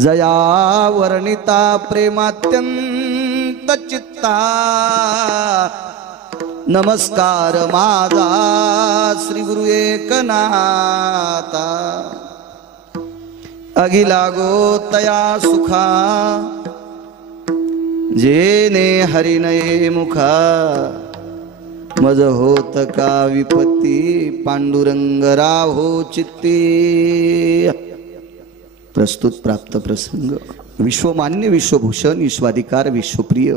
जया वर्णिता प्रेमात्यंत चित्ता नमस्कार माझा श्री गुरु एकनाथा अगिला गो तया सुखा जेने हरिनये मुखा मज होत का विपत्ती पांडुरंग राहो चित्ती। प्रस्तुत प्राप्त प्रसंग विश्वमान्य विश्वभूषण विश्वाधिकार विश्वप्रिय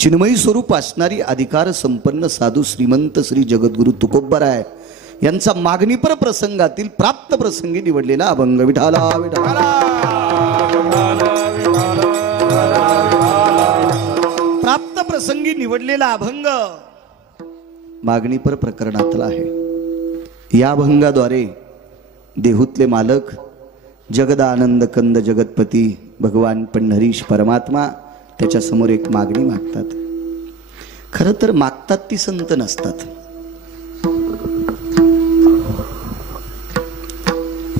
चिन्मयी स्वरूप असणारी अधिकार संपन्न साधू श्रीमंत श्री जगद्गुरु तुकोबराय यांचा मागणीपर प्रसंगातील प्राप्त प्रसंगी निवडलेला अभंग विठाला विठाला प्राप्त प्रसंगी निवडलेला अभंग मागणीपर प्रकरणातला आहे। या अभंगाद्वारे देहूतले मालक जगदानंद कंद जगतपती भगवान पंढरीश परमात्मा त्याच्या समोर एक मागणी मागतात। खरं तर मागतात ती संत नसतात,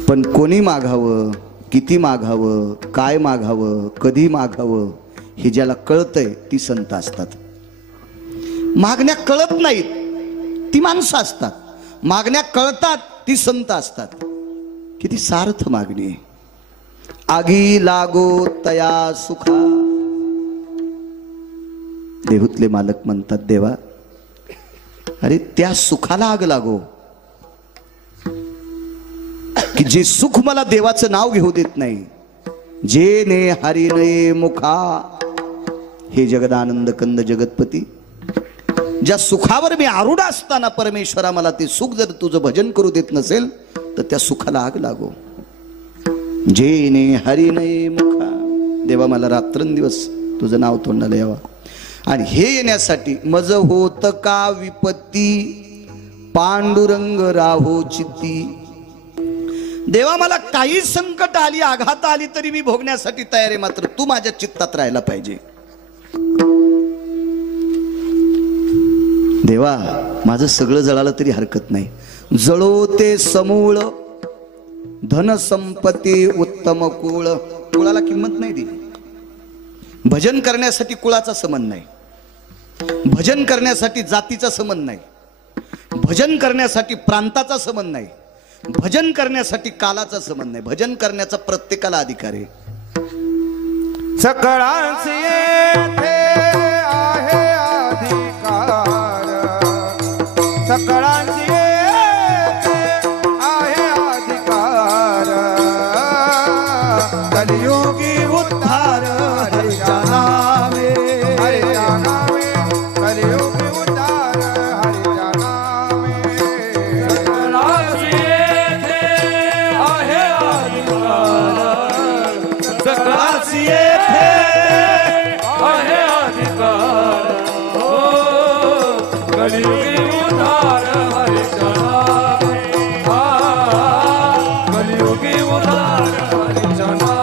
पण कोणी मागावं, किती मागावं, काय मागावं, कधी मागावं हे ज्याला कळतंय ती संत असतात। मागण्या कळत नाहीत ती माणसं असतात, मागण्या कळतात ती संत असतात। किती सार्थ मागणी आहे। आगी लागो तया सुखा। देहूतले मालक म्हणतात देवा अरे त्या सुखाला आग लागो की जे सुख मला देवाचं नाव घेऊ देत नाही। जे ने हरिनये मुखा हे जगदानंद कंद जगतपती ज्या सुखावर मी आरूढ असताना परमेश्वरा मला ते सुख जर तुझं भजन करू देत नसेल तर त्या सुखाला आग लागो। जेने हरिनये मुखा देवा मला रात्रंदिवस तुझं नाव तोंडाला यावा। आणि हे येण्यासाठी मज होत का विपत्ती पांडुरंग राहो चित्ती। देवा मला काही संकट आली आघात आली तरी मी भोगण्यासाठी तयार आहे, मात्र तू माझ्या चित्तात राहायला पाहिजे। देवा माझं सगळं जळालं तरी हरकत नाही, जळो ते समूळ धन संपत्ती उत्तम कुळ। कुळाला किंमत नाही दिली। भजन करण्यासाठी कुळाचा संबंध नाही, भजन करण्यासाठी जातीचा संबंध नाही, भजन करण्यासाठी प्रांताचा संबंध नाही, भजन करण्यासाठी कालाचा संबंध नाही। भजन करण्याचा प्रत्येकाला अधिकार आहे। सकळांसी येथे आहे अधिकार, सकळांसी येथे आहे अधिकार, कलियुगी उद्धार हरिच्या नामे, हरिच्या नामे, कलियुगी उद्धार हरिच्या नामे। सकळांसी येथे आहे अधिकार, सकळांसी येथे आहे अधिकार, हो कलियुगी उद्धार हरिच्या नामे, हा कलियुगी उद्धार हरिच्या नामे।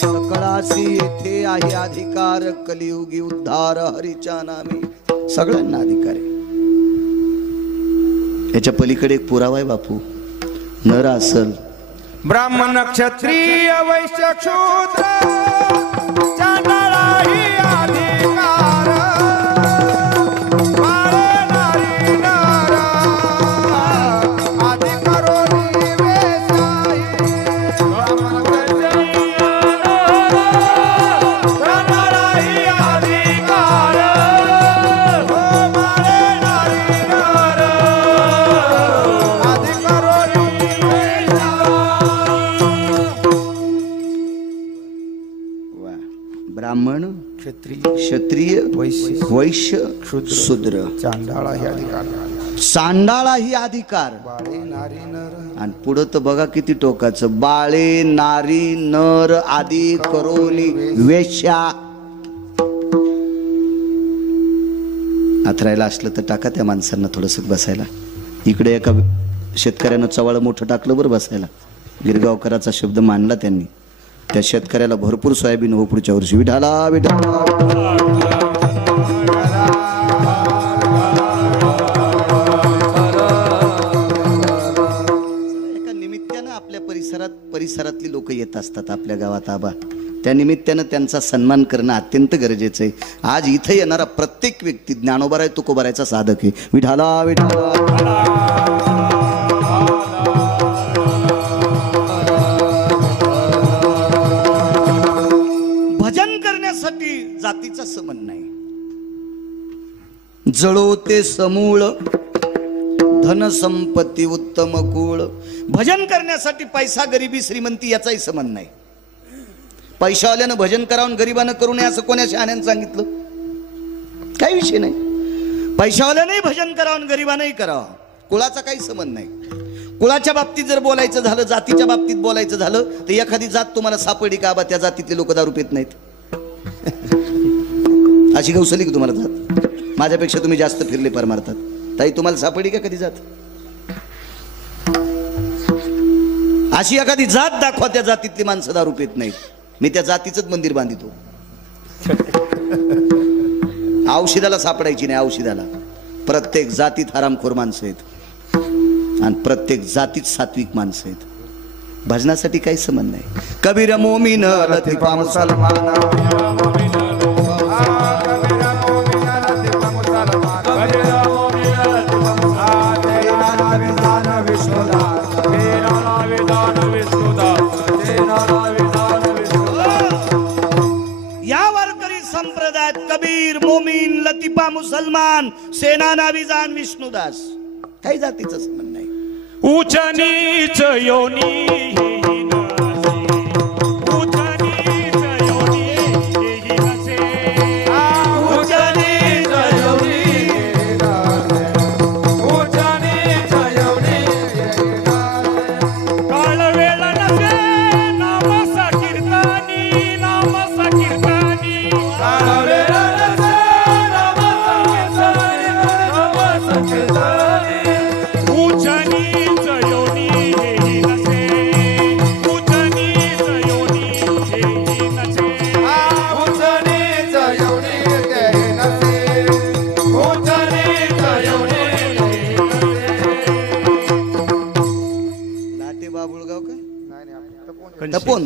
सकळासी येथे आहे अधिकार कलियुगी उद्धार हरीच्या नामे। सगळ्यांना अधिकार आहे। याच्या पलीकडे एक पुरावा आहे बापू। नर असल ब्राह्मण क्षत्रिय वैश्य शूद्र चांडाळाही अधिकार, बाळे नारी नर अधिकारोनी वेसाई। ब्राह्मण क्षत्रिय चांडाळाही अधिकार, हो बाळे नारी नर अधिकारोनी ब्राह्मण क्षत्रिय वैश्य शूद्र चांडाळा ही अधिकार, चांडाळा ही अधिकार। बाळे नारी नर आणि पुढं तर बघा किती टोकाचं, बाळे नारी नर आदी करोनी वेश्या। आथरायला असलं तर टाका त्या माणसांना थोडंसं बसायला। इकडे एका शेतकऱ्यानं चवाळं मोठं टाकलं बरं बसायला, गिरगावकराचा शब्द मानला त्यांनी। त्या शेतकऱ्याला भरपूर सोयाबीन हो पुढच्या वर्षी। विठाला विठाला एका निमित्तानं निमित्तानं आपल्या परिसरातली लोक येत असतात आपल्या गावात आबा. त्या निमित्तानं त्यांचा सन्मान करणं अत्यंत गरजेचं आहे. आज इथं येणारा प्रत्येक व्यक्ती ज्ञानोबाराय तुकोबारायचा साधक आहे. विठाला विठाला भजन करण्यासाठी जातीचा संबंध नाही. जळो ते समूळ धन संपत्ती उत्तम कुळ. भजन करण्यासाठी पैसा गरिबी श्रीमंती याचाही संबंध नाही. पैशावाल्यानं भजन करावं गरिबानं करू नये असं कोण्या शहाण्यानं सांगितलं? काही विषय नाही. पैशावाल्यानंही भजन करावं गरिबानंही करावं. कुळाचा काही संबंध नाही. कुळाच्या बाबतीत जर बोलायचं झालं, जातीच्या बाबतीत बोलायचं झालं तर एखादी जात तुम्हाला सापडली का? बा त्या जातीतले लोक दारू पित नाहीत अशी गौसली की तुम्हाला जात? माझ्यापेक्षा तुम्ही जास्त फिरले परमार्थात. ताई तुम्हाला सापडली का कधी जात? अशी एखादी जात दाखवा त्या जातीतली माणसं दारू पित नाहीत. मी त्या जातीचंच मंदिर बांधितो. औषधाला सापडायची नाही. औषधाला प्रत्येक जातीत हरामखोर माणसं आहेत आणि प्रत्येक जातीत सात्विक माणसं आहेत. भजनासाठी काही संबंध नाही. कबीर मोमीन लतीफा मुसलमान कबीर मोमीन लतीफा मुसलमान सेना नाविजान विष्णुदास. काही जातीचा संबंध नाही. उच नीच योनी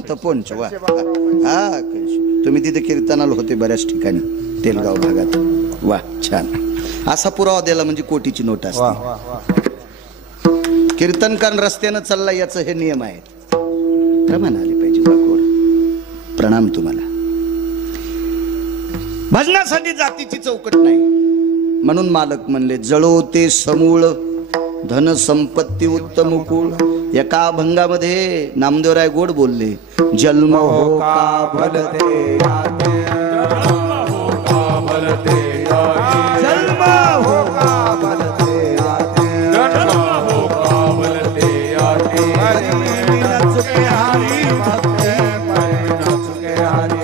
तपोन हा तुम्ही तिथे कीर्तनाला होते बऱ्याच ठिकाणी तेलगाव भागात. वा छान. असा पुरावा द्यायला म्हणजे कोटीची नोट असते. कीर्तनकार रस्त्यानं चालला याचं हे नियम आहेत. प्रमाण आले पाहिजे. वाकोड प्रणाम तुम्हाला. भजनासाठी जातीची चौकट नाही. म्हणून मालक म्हणले जळो ते समूळ धन संपत्ती उत्तम कुळ. एका अभंगामध्ये नामदेवराय गोड बोलले जन्म हो का भलते जन्म हो का भलते जन्म हो का भलते जन्म हो का भलते हरी नचके हरी भक्ते हरी नचके हरी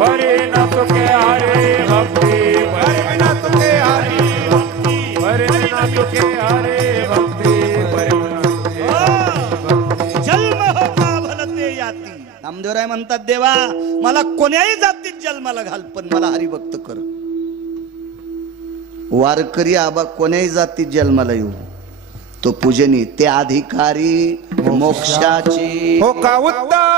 हरी नचके हरी भक्ति हरी नचके हरी भक्ति हरी नचके हरी भक्ति. नामदेवराय म्हणतात देवा मला कोण्याही जातीत जन्माला घाल पण मला हरिभक्त कर. वारकरी आबा कोण्याही जातीत जन्माला येऊ तो पूजनी ते अधिकारी मोक्षाचे. हो का उत्तम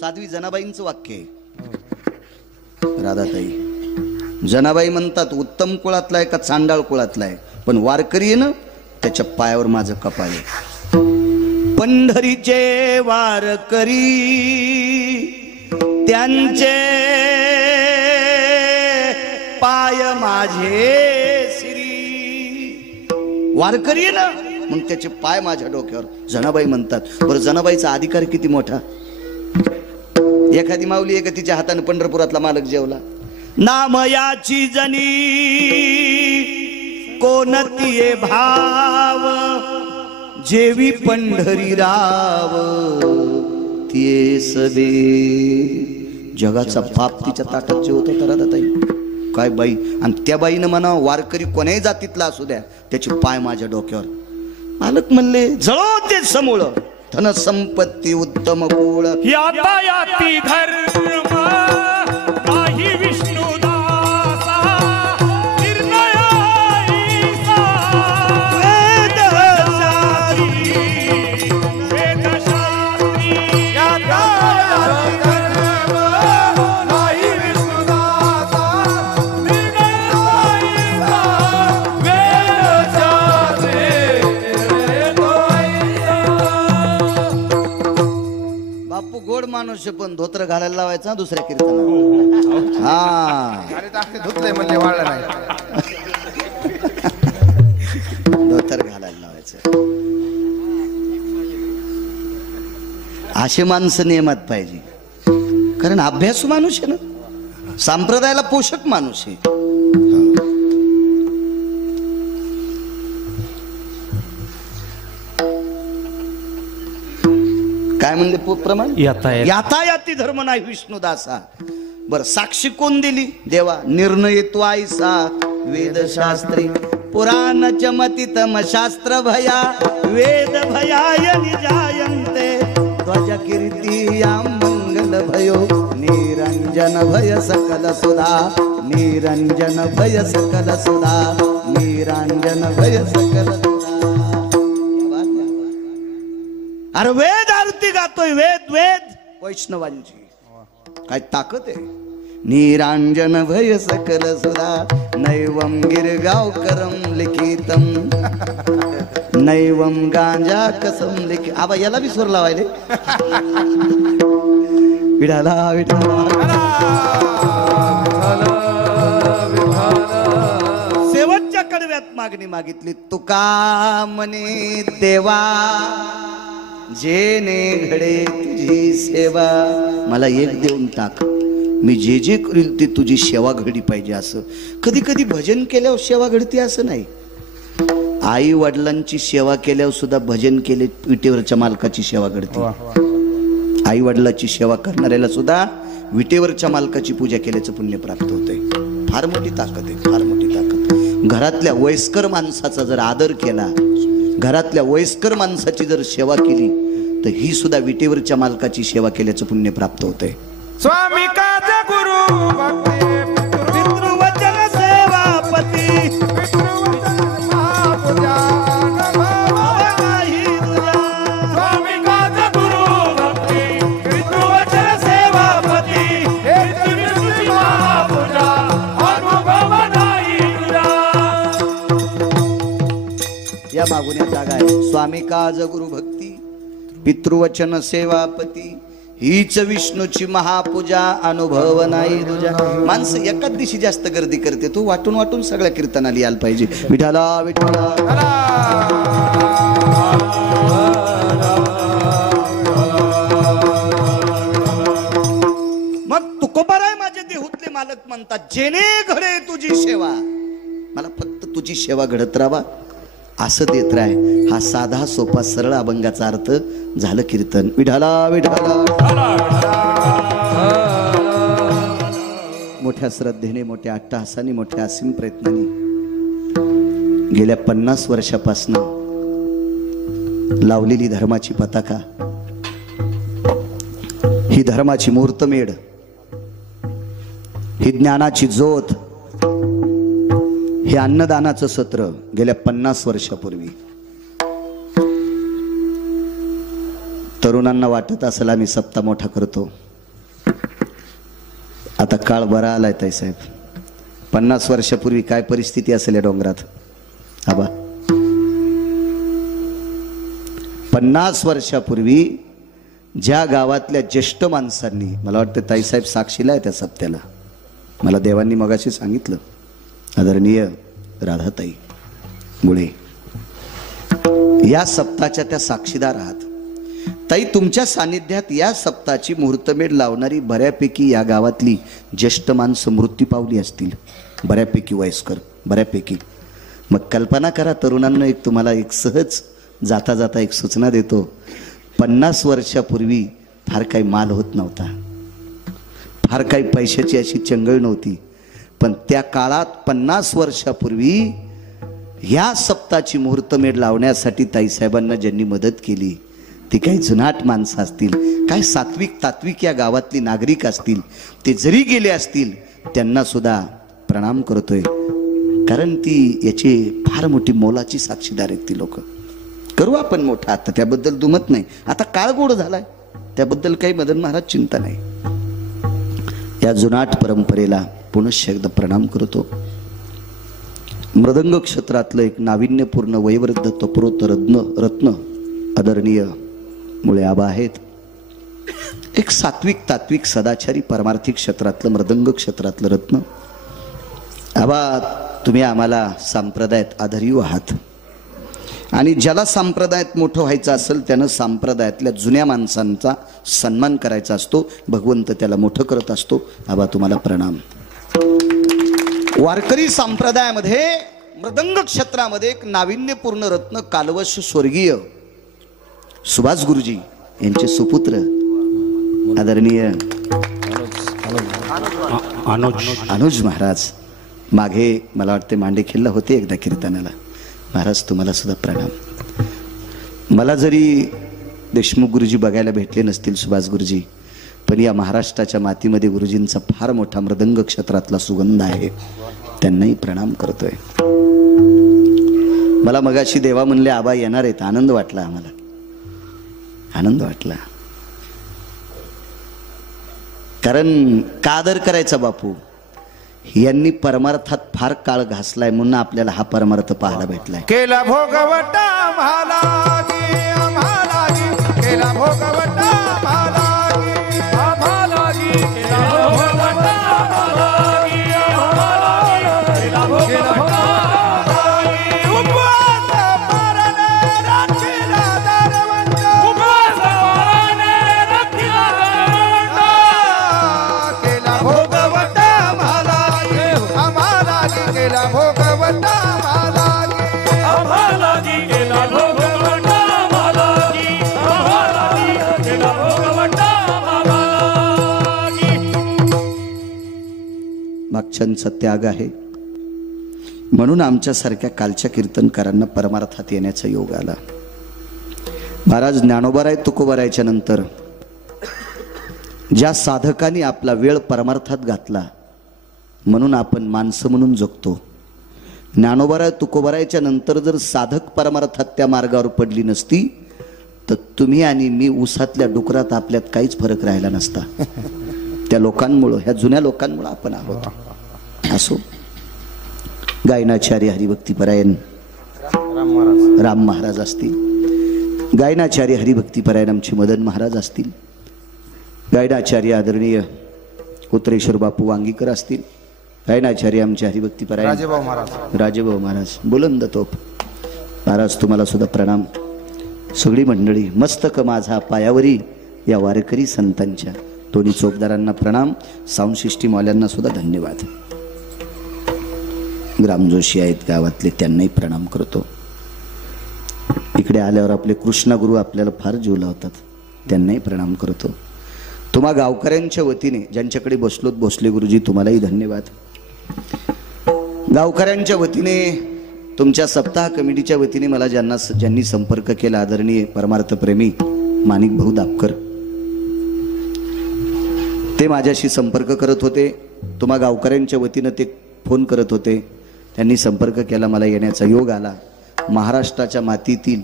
साध्वी जनाबाईंचं वाक्य आहे. राधाताई जनाबाई म्हणतात उत्तम कुळातला आहे का चांडाळ कुळातला आहे पण वारकरी आहे ना त्याच्या पायावर माझं कपाळ आहे. पंढरीचे वारकरी त्यांचे पाय माझे श्री. वारकरी आहे ना मग त्याचे पाय माझ्या डोक्यावर. जनाबाई म्हणतात बरं जनाबाईचा अधिकार किती मोठा. एखादी माऊली आहे का तिच्या हाताने पंढरपुरातला मालक जेवला. नाम याची जनी कोणती भाव जेवी पंढरी राव ते सबे. जगाचा पाप तिच्या ताटात जेवत होता राधाताई. काय बाई, आणि त्या बाईनं म्हणा वारकरी कोण्याही जातीतला असू द्या त्याचे पाय माझ्या डोक्यावर. मालक म्हणले जळो ते समूळ धन संपत्ती उत्तम कुळ. याता याती धर्म नाही विष्णुदासा निर्णय ऐसा. वेदशास्त्री याता याती धर्म नाही विष्णुदासा निर्णय ऐसा. वेदशास्त्री बापू गोड माणूस पण धोत्र घालायला लावायचा दुसऱ्या कीर्तनात. हा धुतले म्हणले वाढलं नाही. धोतर घालायला लावायचं. असे माणसं नियमात पाहिजे, कारण अभ्यासू माणूस आहे ना, संप्रदायाला पोषक माणूस आहे. काय म्हणले प्रमाण यातायाती धर्म नाही विष्णुदासा. बर साक्षी कोण दिली? देवा. निर्णय तो आईसा वेदशास्त्री. पुराण चमती तम शास्त्र भया वेद भयाय निजायन्ते. ध्वज कीर्ती या मंगल भयो निरंजन भय सकल सुधा. निरंजन भय सकल सुधा. निरंजन भय सकल सुधा. अरे वेद आरती गातोय, वेद वेद वैष्णवांची काय ताकद आहे. निरांजन भय सकल सुधा नैवम गिरगाव करम लिखितम. नैवम गांजा कसम लिखि. आबा याला बी स्वर लावायले. विठाला विठाला शेवटच्या कडव्यात मागणी मागितली. तुका म्हणे देवा जेने घडे तुझी सेवा. मला एक देऊन टाक, मी जे जे करील ती तुझी सेवा घडी पाहिजे. असं कधी कधी भजन केल्यावर सेवा घडते असं नाही. आई वडिलांची सेवा केल्यावर सुद्धा भजन केले विटेवरच्या मालकाची सेवा घडते. आई वडिलांची सेवा करणाऱ्याला सुद्धा विटेवरच्या मालकाची पूजा केल्याचं पुण्य प्राप्त होतंय. फार मोठी ताकद आहे, फार मोठी ताकद. घरातल्या वयस्कर माणसाचा जर आदर केला, घरातल्या वयस्कर माणसाची जर सेवा केली तर ही सुद्धा विटेवरच्या मालकाची सेवा केल्याचं पुण्य प्राप्त होतंय. स्वामी काज गुरु भक्ती पितृवचन सेवापती. स्वामी काज गुरु भक्ती पितृवचन सेवापती. हे तुझी महापूजा अनुभव नाही तुझा. या मागून या जागा आहे. स्वामी काज गुरु भक्ती पितृवचन सेवापती. हीच विष्णूची महापूजा अनुभव नाही तुझ्या. माणसं एकाच दिवशी जास्त गर्दी करते. तू वाटून वाटून सगळ्या कीर्तनाला यायला पाहिजे. विठाला विठाला. मग तुकोबाराय माझे देहूतले मालक म्हणतात जेने घडे तुझी सेवा. मला फक्त तुझी सेवा घडत राहा असं देत राय. हा साधा सोपा सरळ अभंगाचा अर्थ झालं कीर्तन. विठाला विठाला. मोठ्या श्रद्धेने, मोठ्या अट्टहासाने, मोठ्या असीम प्रयत्नाने गेल्या 50 वर्षापासून लावलेली धर्माची पताका, ही धर्माची मूर्तमेढ, ही ज्ञानाची ज्योत, हे अन्नदानाचं सत्र गेल्या 50 वर्षापूर्वी. तरुणांना वाटत असेल आम्ही सप्ता मोठा करतो. आता काळ बरा आलाय ताई साहेब. 50 वर्षापूर्वी काय परिस्थिती असेल या डोंगरात. आबा 50 वर्षापूर्वी ज्या गावातल्या ज्येष्ठ माणसांनी, मला वाटतं ताईसाहेब साक्षीला आहे त्या सप्त्याला, मला देवांनी मगाशी सांगितलं, आदरणीय राधाताई मुळे या सप्ताच्या त्या साक्षीदार आहात. ताई तुमच्या सानिध्यात या सप्ताची मुहूर्तमेढ लावणारी बऱ्यापैकी या गावातली ज्येष्ठ माणसं मृत्यू पावली असतील, बऱ्यापैकी वयस्कर, बऱ्यापैकी. मग कल्पना करा तरुणांना, एक तुम्हाला एक सहज जाता जाता एक सूचना देतो. 50 वर्षापूर्वी फार काही माल होत नव्हता, फार काही पैशाची अशी चंगळ नव्हती, पण त्या काळात 50 वर्षापूर्वी ह्या सप्ताची मुहूर्तमेढ लावण्यासाठी ताईसाहेबांना ज्यांनी मदत केली ती काही जुनाट माणसं असतील, काय सात्विक तात्विक या गावातली नागरिक असतील, ते जरी गेले असतील त्यांना सुद्धा प्रणाम करतोय. कारण ती याची फार मोठी मोलाची साक्षीदार आहेत ती लोक. करू आपण मोठा, आता त्याबद्दल दुमत नाही, आता काळ गोड झालाय, त्याबद्दल काही मदन महाराज चिंता नाही. या जुनाट परंपरेला पुनश्च एकदा प्रणाम करतो. मृदंग क्षेत्रातलं एक नाविन्यपूर्ण वयवृद्ध तपोरोत रत्न आदरणीय मुळे आबा आहेत. एक सात्विक तात्विक सदाचारी परमार्थिक क्षेत्रातलं मृदंग क्षेत्रातलं रत्न आबा. तुम्ही आम्हाला संप्रदायात आधारीव आहात आणि ज्याला संप्रदायात मोठं व्हायचं असेल त्यानं संप्रदायातल्या जुन्या माणसांचा सन्मान करायचा असतो. भगवंत त्याला मोठं करत असतो. आबा तुम्हाला प्रणाम. वारकरी संप्रदायामध्ये मृदंग क्षेत्रामध्ये एक नाविन्यपूर्ण रत्न कालवश स्वर्गीय सुभाष गुरुजी यांचे सुपुत्र आदरणीय अनुज महाराज मागे मला वाटते मांडेखेलला होते एकदा कीर्तनाला. महाराज तुम्हाला सुद्धा प्रणाम. मला जरी देशमुख गुरुजी बघायला भेटले नसतील सुभाष गुरुजी, पण या महाराष्ट्राच्या मातीमध्ये गुरुजींचा फार मोठा मृदंग क्षेत्रातला सुगंध आहे, त्यांनाही प्रणाम करतोय. मला मगाशी देवा म्हणले आबा येणार आहेत, आनंद वाटला, आम्हाला आनंद वाटला. कारण का आदर करायचा बापू, यांनी परमार्थात फार काळ घासलाय म्हणून आपल्याला हा परमार्थ पाहायला भेटलाय. केला भोगवटा महालागी आम्हालागी, केला भोगवटा महालागी आम्हालागी, केला भोगवटा महालागी आम्हालागी, केला भोगवटा महालागी. उपवास मारणे राखीला दरवंत, उपवास मारणे राखीला दरवंत, केला भोगवटा महालागी आम्हालागी, केला भोगवटा महालागी आम्हालागी, केला भोगवटा महालागी आम्हालागी, केला भोगवटा महालागी. मागच्यांचा त्याग आहे म्हणून आमच्यासारख्या कालच्या कीर्तनकारांना परमार्थात येण्याचा योग आला. महाराज ज्ञानोबाराय तुकोबारायच्या नंतर ज्या साधकांनी आपला वेळ परमार्थात घातला म्हणून आपण माणसं म्हणून जगतो. ज्ञानोबाराय तुकोबारायच्या नंतर जर साधक परमार्थात त्या मार्गावर पडली नसती तर तुम्ही आणि मी उसातल्या डुकरात आपल्यात काहीच फरक राहिला नसता. त्या लोकांमुळं, ह्या जुन्या लोकांमुळं आपण आहोत. असो, गायनाचार्य हरिभक्तीपरायण राम महाराज असतील, गायनाचार्य हरिभक्तीपरायण आमचे मदन महाराज असतील, गायनाचार्य आदरणीय उत्तरेश्वर बापू वांगीकर असतील, गायनाचार्य आमचे हरिभक्तीपरायण राजेभाऊ महाराज बुलंद तोप महाराज तुम्हाला सुद्धा प्रणाम. सगळी मंडळी मस्तक माझा पायावरी या वारकरी संतांच्या दोन्ही चोपदारांना प्रणाम. साऊंड सिस्टीम वाल्यांना सुद्धा धन्यवाद. ग्रामजोशी आहेत गावातले, त्यांनाही प्रणाम करतो. इकडे आल्यावर आपले कृष्णा गुरु आपल्याला फार जीव लावतात, त्यांनाही प्रणाम करतो. तुम्हा गावकऱ्यांच्या वतीने ज्यांच्याकडे बसलोत भोसले गुरुजी तुम्हालाही धन्यवाद. गावकऱ्यांच्या वतीने, तुमच्या सप्ताह कमिटीच्या वतीने मला ज्यांनी संपर्क केला आदरणीय परमार्थप्रेमी माणिक भाऊ दापकर, ते माझ्याशी संपर्क करत होते. तुम्हा गावकऱ्यांच्या वतीनं ते फोन करत होते, त्यांनी संपर्क केला, मला येण्याचा योग आला. महाराष्ट्राच्या मातीतील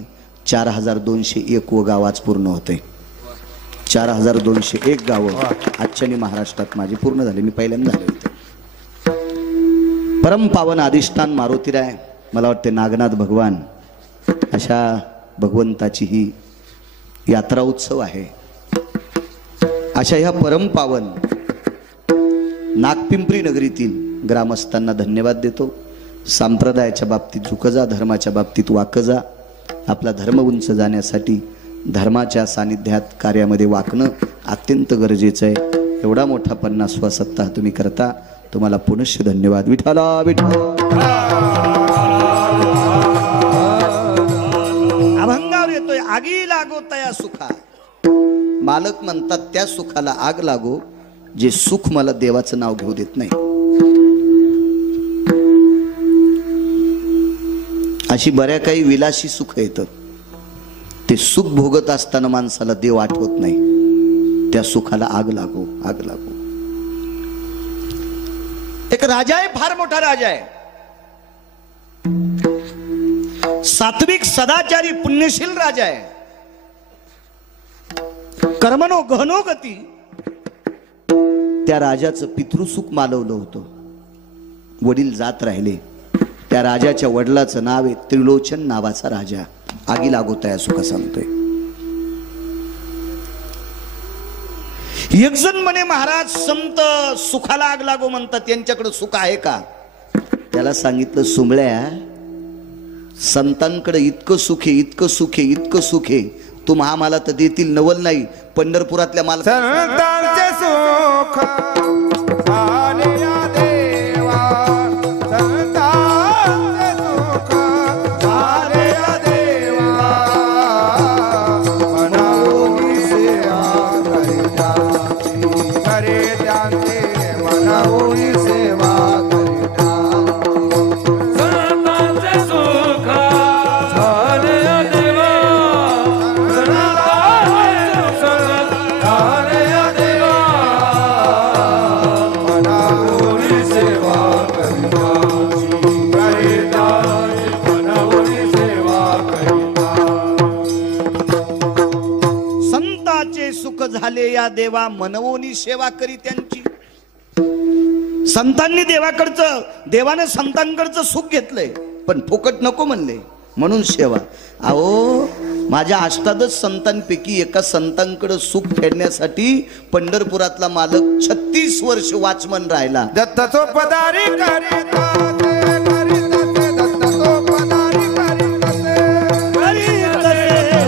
4201 गाव आज पूर्ण होते. 4201 गावं आजच्याने महाराष्ट्रात माझे पूर्ण झाले. मी पहिल्यांदा झाले होते. परमपावन अधिष्ठान मारुतीराय, मला वाटते नागनाथ भगवान, अशा भगवंताची ही यात्रा उत्सव आहे. अशा ह्या परमपावन नागपिंपरी नगरीतील ग्रामस्थांना धन्यवाद देतो. संप्रदायाच्या बाबतीत झुकजा, धर्माच्या बाबतीत वाकजा. आपला धर्म उंच जाण्यासाठी धर्माच्या सानिध्यात कार्यामध्ये वाकणं अत्यंत गरजेचं आहे. एवढा मोठा 50वा सप्ताह तुम्ही करता, तुम्हाला पुनश्च धन्यवाद. विठ्ठला विठ्ठल. अभंग समोर येतोय, आगी लागो तया सुखा. मालक म्हणतात त्या सुखाला आग लागो जे सुख मला देवाचं नाव घेऊ देत नाही. अशी बऱ्या काही विलासी सुख येतं, ते सुख भोगत असताना माणसाला देव आठवत नाही. त्या सुखाला आग लागो, आग लागो. एक राजा आहे, फार मोठा राजा आहे, सात्विक सदाचारी पुण्यशील राजा आहे. कर्मनो गहनो गती. त्या राजाचं पितृसुख मालवलं होतं. वडील जात राहिले. त्या राजाच्या वडिलाचं नाव आहे त्रिलोचन नावाचा राजा. आगी लागोता या सुखा सांगतोय. एक जण म्हणे महाराज संत सुखाला आग लागो म्हणतात, त्यांच्याकडे सुख आहे का? त्याला सांगितलं सुंबळ्या, संतांकडे इतकं सुख आहे, इतकं सुख आहे, इतकं सुख आहे, तुम आम्हाला तर देतील नवल नाही. पंढरपुरातल्या संतांचे सुख झाले या देवा, संतांचे सुख झाले या देवा, मनावोनी सेवा करिताची, करे त्यांचे मनावोनी सेवा करिताची. संतांचे सुख झाले या देवा, झाले या देवा, मनवोनी सेवा करी त्यांची. संतांनी देवाकडचं, देवाने संतांकडचं सुख घेतलंय, पण फुकट नको म्हणले, म्हणून सेवा. अहो माझ्या अष्टादश संतांपैकी एका संतांकडे सुख फेडण्यासाठी पंढरपुरातला मालक 36 वर्ष वाचमन राहिला. दत्त चोपदारी करीताते, करीताते, दत्त चोपदारी करीताते, करीताते,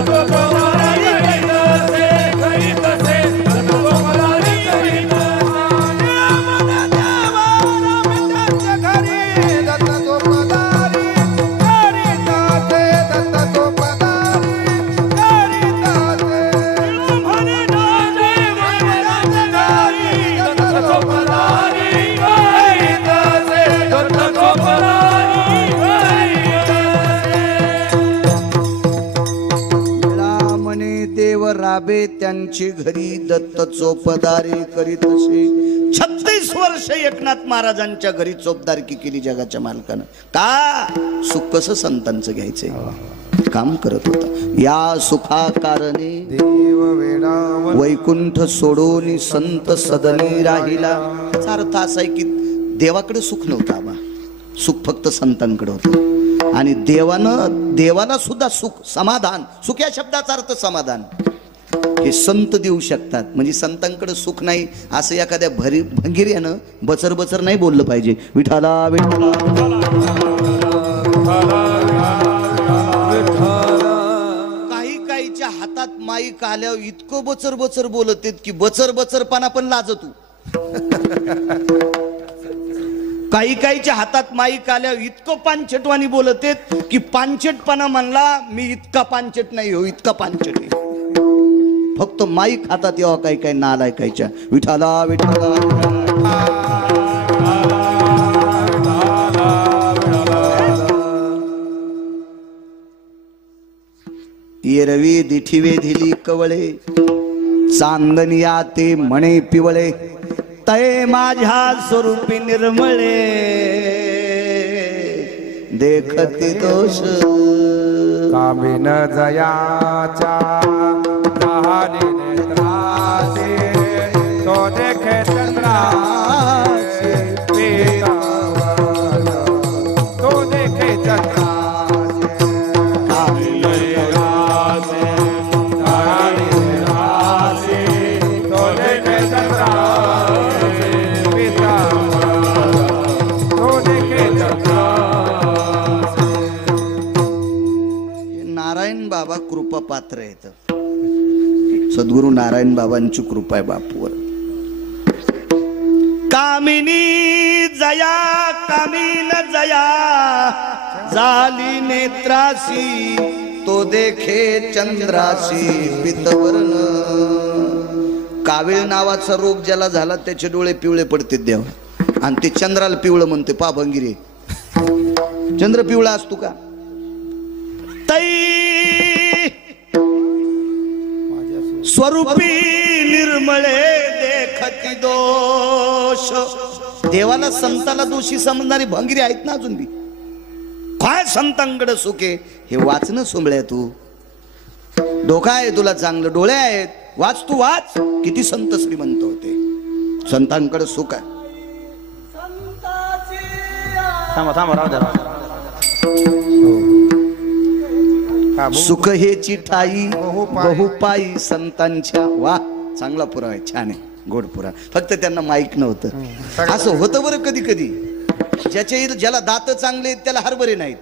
चोपदारी करीताते, करीताते, दत्त चोपदारी करीताते. मन देवा रमताच्या घरी, दत्त चोपदारी करीताते, दत्त चोपदारी करीताते. मन देवा रमताच्या घरी, दत्त चोपदारी करीताते, दत्त चोपदारी करीताते. वेळा म्हणे देव राबे त्यांची घरी, दत्त चोपदारी करीत असे. 36 वर्ष एकनाथ महाराजांच्या घरी चोपदारकी केली जगाच्या मालकानं. का? सुख कसं संतांचं घ्यायचंय काम करत होता. या सुखा कारणे देव वेडावर वैकुंठ सोडून संत सदनी राहिला. त्याचा अर्थ असा आहे की देवाकडे सुख नव्हतं आबा, सुख फक्त संतांकडे होतं. आणि देवाला सुद्धा सुख, समाधान, सुख या शब्दाचा अर्थ समाधान, हे संत देऊ शकतात. म्हणजे संतांकडे सुख नाही असं एखाद्या भंगिऱ्यानं बचर बचर नाही बोललं पाहिजे. विठाला विठाला काही काहीच्या हातात माईक आल्यावर इतकं बचर बचर बोलत आहेत की बचर बचरपणा पण लाजतू. काही काहीच्या हातात माईक आल्यावर इतकं पानचटवानी बोलत आहेत की पानचटपणा म्हणला मी इतका पानचट नाही हो, इतका पानचट आहे. फक्त माईक हातात यावं काही काही नालायकाच्या. विठाला विठाला येरवी दिठिवे धिली कवळे, चांदनिया ते म्हणे पिवळे, तय माझ्या स्वरूपी निर्मळे, देखती दोष कामिन जयाच्या झाली नेत्राचे, तो देखे चंद्राचे पीतांबर, तो देखे चंद्राचे कामिन जयाचे, झाली नेत्राचे, तो देखे चंद्राचे पीतांबर, तो देखे चंद्राचे. नारायण बाबा कृपा पात्र आहेत. सद्गुरु नारायण बाबांची कृपा आहे बापूवर. कामिनी जया, कामीन जया, झाली नेत्रासी तो देखे चंद्राशी पितवर्ण. कावीळ नावाचा रोग ज्याला झाला त्याचे डोळे पिवळे पडते देव, आणि ते चंद्राला पिवळं म्हणते. पा भंगिरे, चंद्र पिवळा असतो का? तै स्वरूपी निर्मळे देखती दोष. देवाला संताला दोषी समजणारी भंगिरी आहेत ना अजून बी. काय संतांकडे सुखे हे वाचणं सोंबळ्या. तू डोका आहे तुला चांगलं, डोळे आहेत, वाच तू वाच. किती संत श्रीमंत होते, संतांकडे सुख आहे. थांबा थांबा राहू द्या. सुख हे चिठाई बहुपाई संतांच्या. वा, चांगला पुरावा आहे, छान आहे, गोड पुरावा. फक्त त्यांना माईक नव्हतं. असं होतं बरं कधी कधी. ज्याला दात चांगले आहेत त्याला हरभरे नाहीत,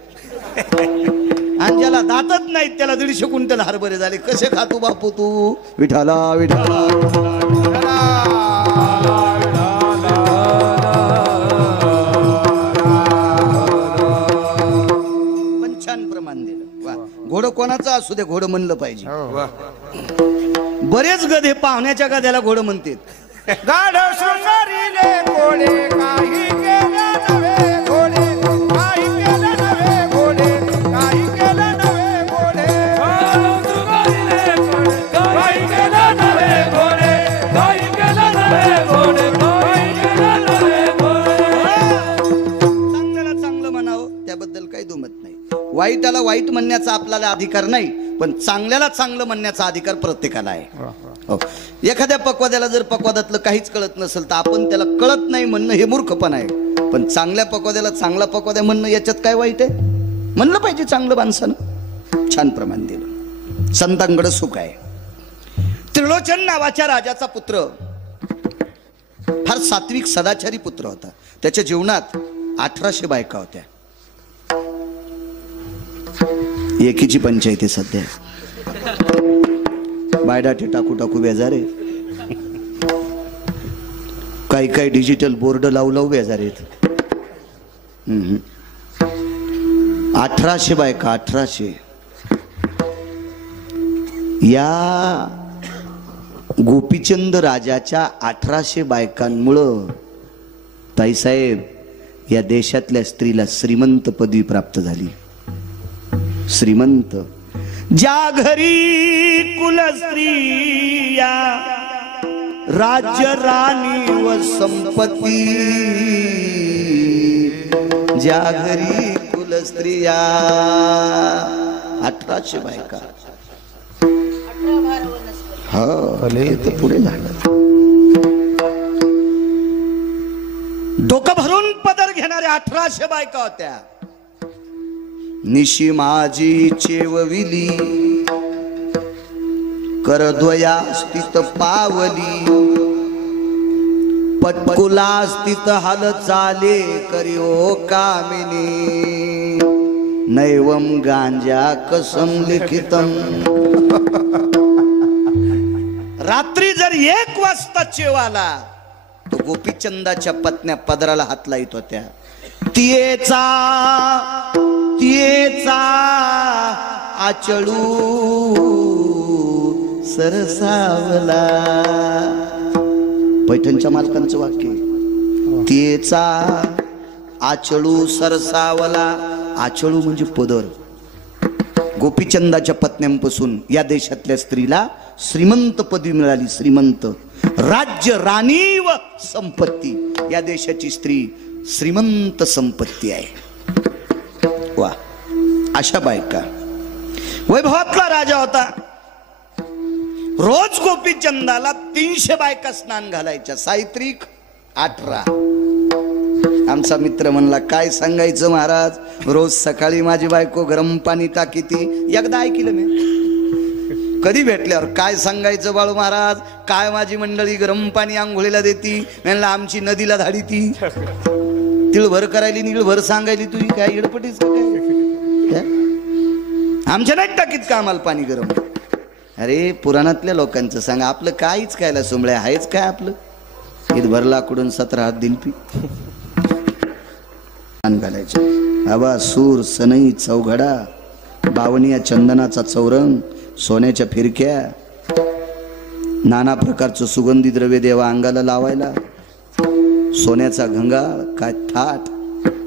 आणि ज्याला दातच नाहीत त्याला 150 क्विंटल हरभरे झाले. कसे खातो बापू तू? विठाला विठाला पण छान प्रमाण दिलं. वा, घोडं कोणाचं असू दे, घोडं म्हणलं पाहिजे. बरेच गधे पाहुण्याच्या गध्याला घोडं म्हणतात. गाढ शृंगारीले घोडे काही केलं नव्हे घोडे, काही केलं नव्हे घोडे, काही केलं नव्हे घोडे. काही केलं नव्हे घोडे, काही केलं नव्हे घोडे, काही केलं नव्हे घोडे. चांगल्याला चांगलं म्हणावं त्याबद्दल काही दुमत नाही. वाईटाला वाईट म्हणण्याचा आपल्याला अधिकार नाही, पण चांगल्याला चांगलं म्हणण्याचा अधिकार प्रत्येकाला आहे. हो, एखाद्या पक्वाद्याला जर पक्वादातलं काहीच कळत नसेल तर आपण त्याला कळत नाही म्हणणं हे मूर्खपण आहे. पण चांगल्या पक्वाद्याला चांगला पक्वाद्या म्हणणं याच्यात काय वाईट आहे? म्हणलं पाहिजे चांगलं माणसानं. छान प्रमाण दिलं. संतांकडे सुख आहे. त्रिलोचन नावाच्या राजाचा पुत्र फार सात्विक सदाचारी पुत्र होता. त्याच्या जीवनात 1800 बायका होत्या. एकीची पंचायती सध्या. बायडाटे टाकू टाकू बेजार आहे. काही काही डिजिटल बोर्ड लावू लावू बेजार आहेत. 1800 बायका, 1800. या गोपीचंद राजाच्या 1800 बायकांमुळं ताईसाहेब या देशातल्या स्त्रीला श्रीमंत पदवी प्राप्त झाली. श्रीमंत. ज्या घरी कुलस्त्रिया राज्य राणी व संपत्ती, ज्या घरी कुलस्त्रिया. 1800 बायका. हा, ते पुढे झालं. डोकं भरून पदर घेणाऱ्या 1800 बायका होत्या. निशी माझी चेवविली करद्वया स्थित पावली, पटकुला स्थित हाल चाले करिओ कामिनी, नैवम गांजा कसम लिखितम. रात्री जर 1 वाजता चेवाला तो गोपीचंदाच्या पत्न्या पदराला हात लाईत होत्या. तियेचा आचळू सरसावला. पैठणच्या मालकांचं वाक्य. तियेचा आचळू सरसावला. आचळू म्हणजे पदर. गोपीचंदाच्या पत्न्यांपासून या देशातल्या स्त्रीला श्रीमंत पदवी मिळाली. श्रीमंत. राज्य राणी व संपत्ती. या देशाची स्त्री श्रीमंत संपत्ती आहे. वा, अशा बायका. वैभवातला राजा होता. रोज गोपीचंदाला 300 बायका स्नान घालायच्या. सावित्रिक 18. आमचा मित्र म्हणला काय सांगायचं महाराज, रोज सकाळी माझी बायको गरम पाणी टाकीती. एकदा ऐकलं मी. कधी भेटल्यावर काय सांगायचं बाळू महाराज, काय माझी मंडळी गरम पाणी आंघोळीला देती. म्हणला आमची नदीला धाडी ती. तिळभर करायली निळभर सांगायली. तुझी काय इडपटीच काय? आमच्या नाही टाकीत का आम्हाला पाणी गरम? अरे पुराणातल्या लोकांचं सांगा. आपलं काहीच कायला सोमळ्या आहेच काय आपलं. ईदभर लाकडून 17 हात दिलपी घालायचे. आबा सूर सनई चौघडा बावनिया चंदनाचा चौरंग, सोन्याच्या फिरक्या, नाना प्रकारचं सुगंधी द्रव्य देवा अंगाला लावायला, सोन्याचा घंगाळ, काय थाट.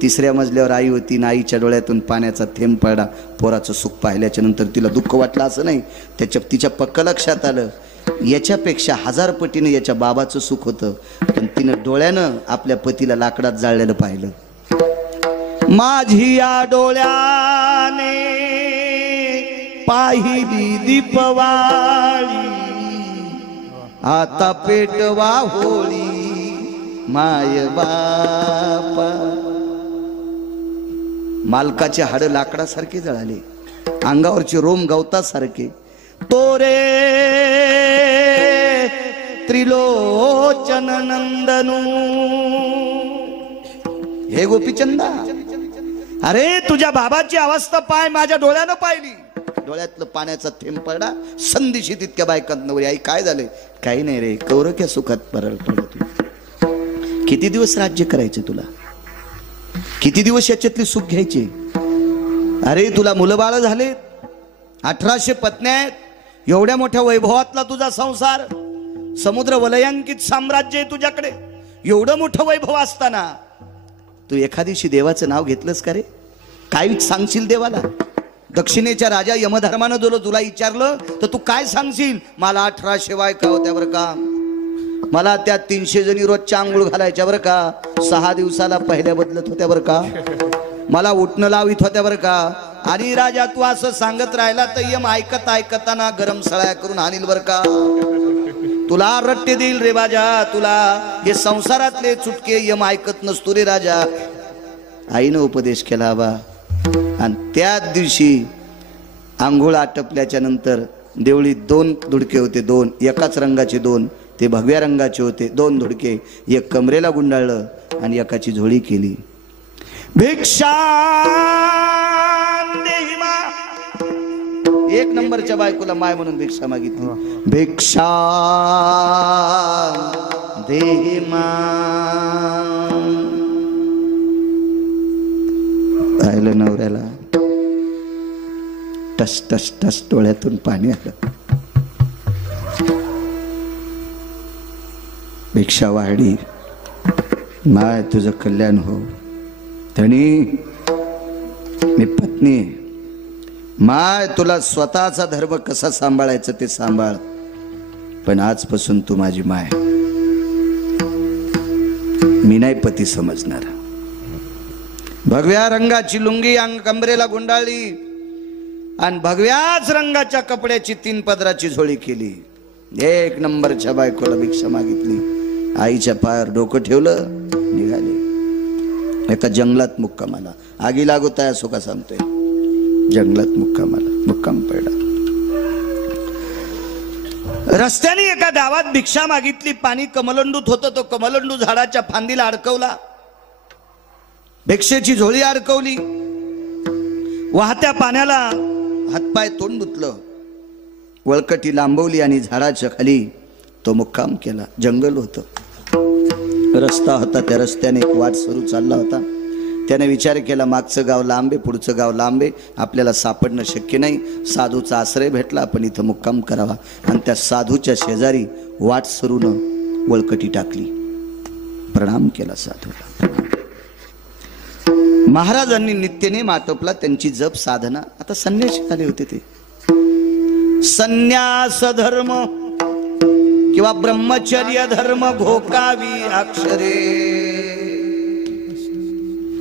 तिसऱ्या मजल्यावर आई होती ना, आईच्या डोळ्यातून पाण्याचा थेंब पडला. पोराचं सुख पाहिल्याच्या नंतर तिला दुःख वाटलं असं नाही, तिच्या पक्क लक्षात आलं याच्यापेक्षा 1000 पटीने याच्या बाबाचं सुख होतं. पण तिनं डोळ्यानं आपल्या पतीला लाकडात जाळलेलं पाहिलं. माझी या डोळ्याने पाहिली दीपवाळी, आता पेटवा होळी माय बापा. मालकाचे हाड लाकडासारखे जळाले, अंगावरचे रोम गवतासारखे. तोरे त्रिलोचन नंदनू, हे गोपीचंदा, अरे तुझ्या बाबाची अवस्था पाय, माझ्या डोळ्यानं पाहिली. डोळ्यातलं पाण्याचा थेंब पडला. संदिशी तितक्या बायकांत नवरी, आई काय झालंय? काही नाही रे, कौरक्या सुखात परळ पडत. किती दिवस राज्य करायचे तुला? किती दिवस याच्यातली सुख घ्यायचे? अरे तुला मुलं बाळ झाले, 1800 पत्न्या आहेत, एवढ्या मोठ्या वैभवातला तुझा संसार, समुद्र वलयांकित साम्राज्य आहे तुझ्याकडे. एवढं मोठं वैभव असताना तू एखादीशी देवाचं नाव घेतलंस का रे? काय सांगशील देवाला? दक्षिणेच्या राजा यमधर्मानं तुला विचारलं तर तू काय सांगशील? मला 1800 बायका होत्या बरं का, मला त्या 300 जणी रोजच्या आंघोळ घालायच्या बरं का, 6 दिवसाला पहिल्या बदलत होत्या बरं का, मला उठणं लावित होत्या बरं का. आणि राजा तू असं सांगत राहिला तर यम ऐकताना गरम सळ्या करून आणील बरं का. तुला रट्टे देईल रे राजा, तुला हे संसारातले चुटके यम ऐकत नसतो रे राजा. आईनं उपदेश केला बा. आणि त्याच दिवशी आंघोळ आटपल्याच्या नंतर देवळीत 2 धुडके होते, 2 एकाच रंगाचे, 2 ते भगव्या रंगाचे होते. 2 धुडके, एक कमरेला गुंडाळलं आणि एकाची झोळी केली. भिक्षा देही मा, 1 नंबरच्या बायकोला माय म्हणून भिक्षा मागितली. भिक्षा देही मा. पाहिलं नवऱ्याला, टस टस टस डोळ्यातून पाणी आलं. भिक्षा वाढली. माय तुझं कल्याण हो. धनी मी पत्नी आहे, माय तुला स्वतःचा धर्म कसा सांभाळायचं ते सांभाळ, पण आजपासून तू माझी माय. मी नाही पती समजणार. भगव्या रंगाची लुंगी कमरेला गुंडाळली आणि भगव्याच रंगाच्या कपड्याची 3 पदराची झोळी केली. 1 नंबरच्या बायकोला भिक्षा मागितली. आईच्या पायावर डोकं ठेवलं, निघाले. एका जंगलात मुक्कामाला, आगी लागत आहे असो का सांगतोय, जंगलात मुक्काम पडला. रस्त्याने एका गावात भिक्षा मागितली. पाणी कमलंडूत होतं, तो कमलंडू झाडाच्या फांदीला अडकवला. भिक्षेची झोळी अडकवली. वाहत्या पाण्याला हातपाय तोंड धुतलं, वळकटी लांबवली आणि झाडाच्या खाली तो मुक्काम केला. जंगल होतं, रस्ता होता, त्या रस्त्याने एक वाट सुरू चालला होता. त्याने विचार केला, मागचं गाव लांबे, पुढचं गाव लांबे, आपल्याला सापडणं शक्य नाही. साधूचा आश्रय भेटला, आपण इथं मुक्काम करावा. आणि त्या साधूच्या शेजारी वाट सुरूनं वळकटी टाकली. प्रणाम केला साधूला. महाराजांनी नित्यनेम आटोपला, त्यांची जप साधना. आता संन्यासी झाले होते ते. संन्यास धर्म किंवा ब्रह्मचर्य धर्म घोकावी अक्षरे.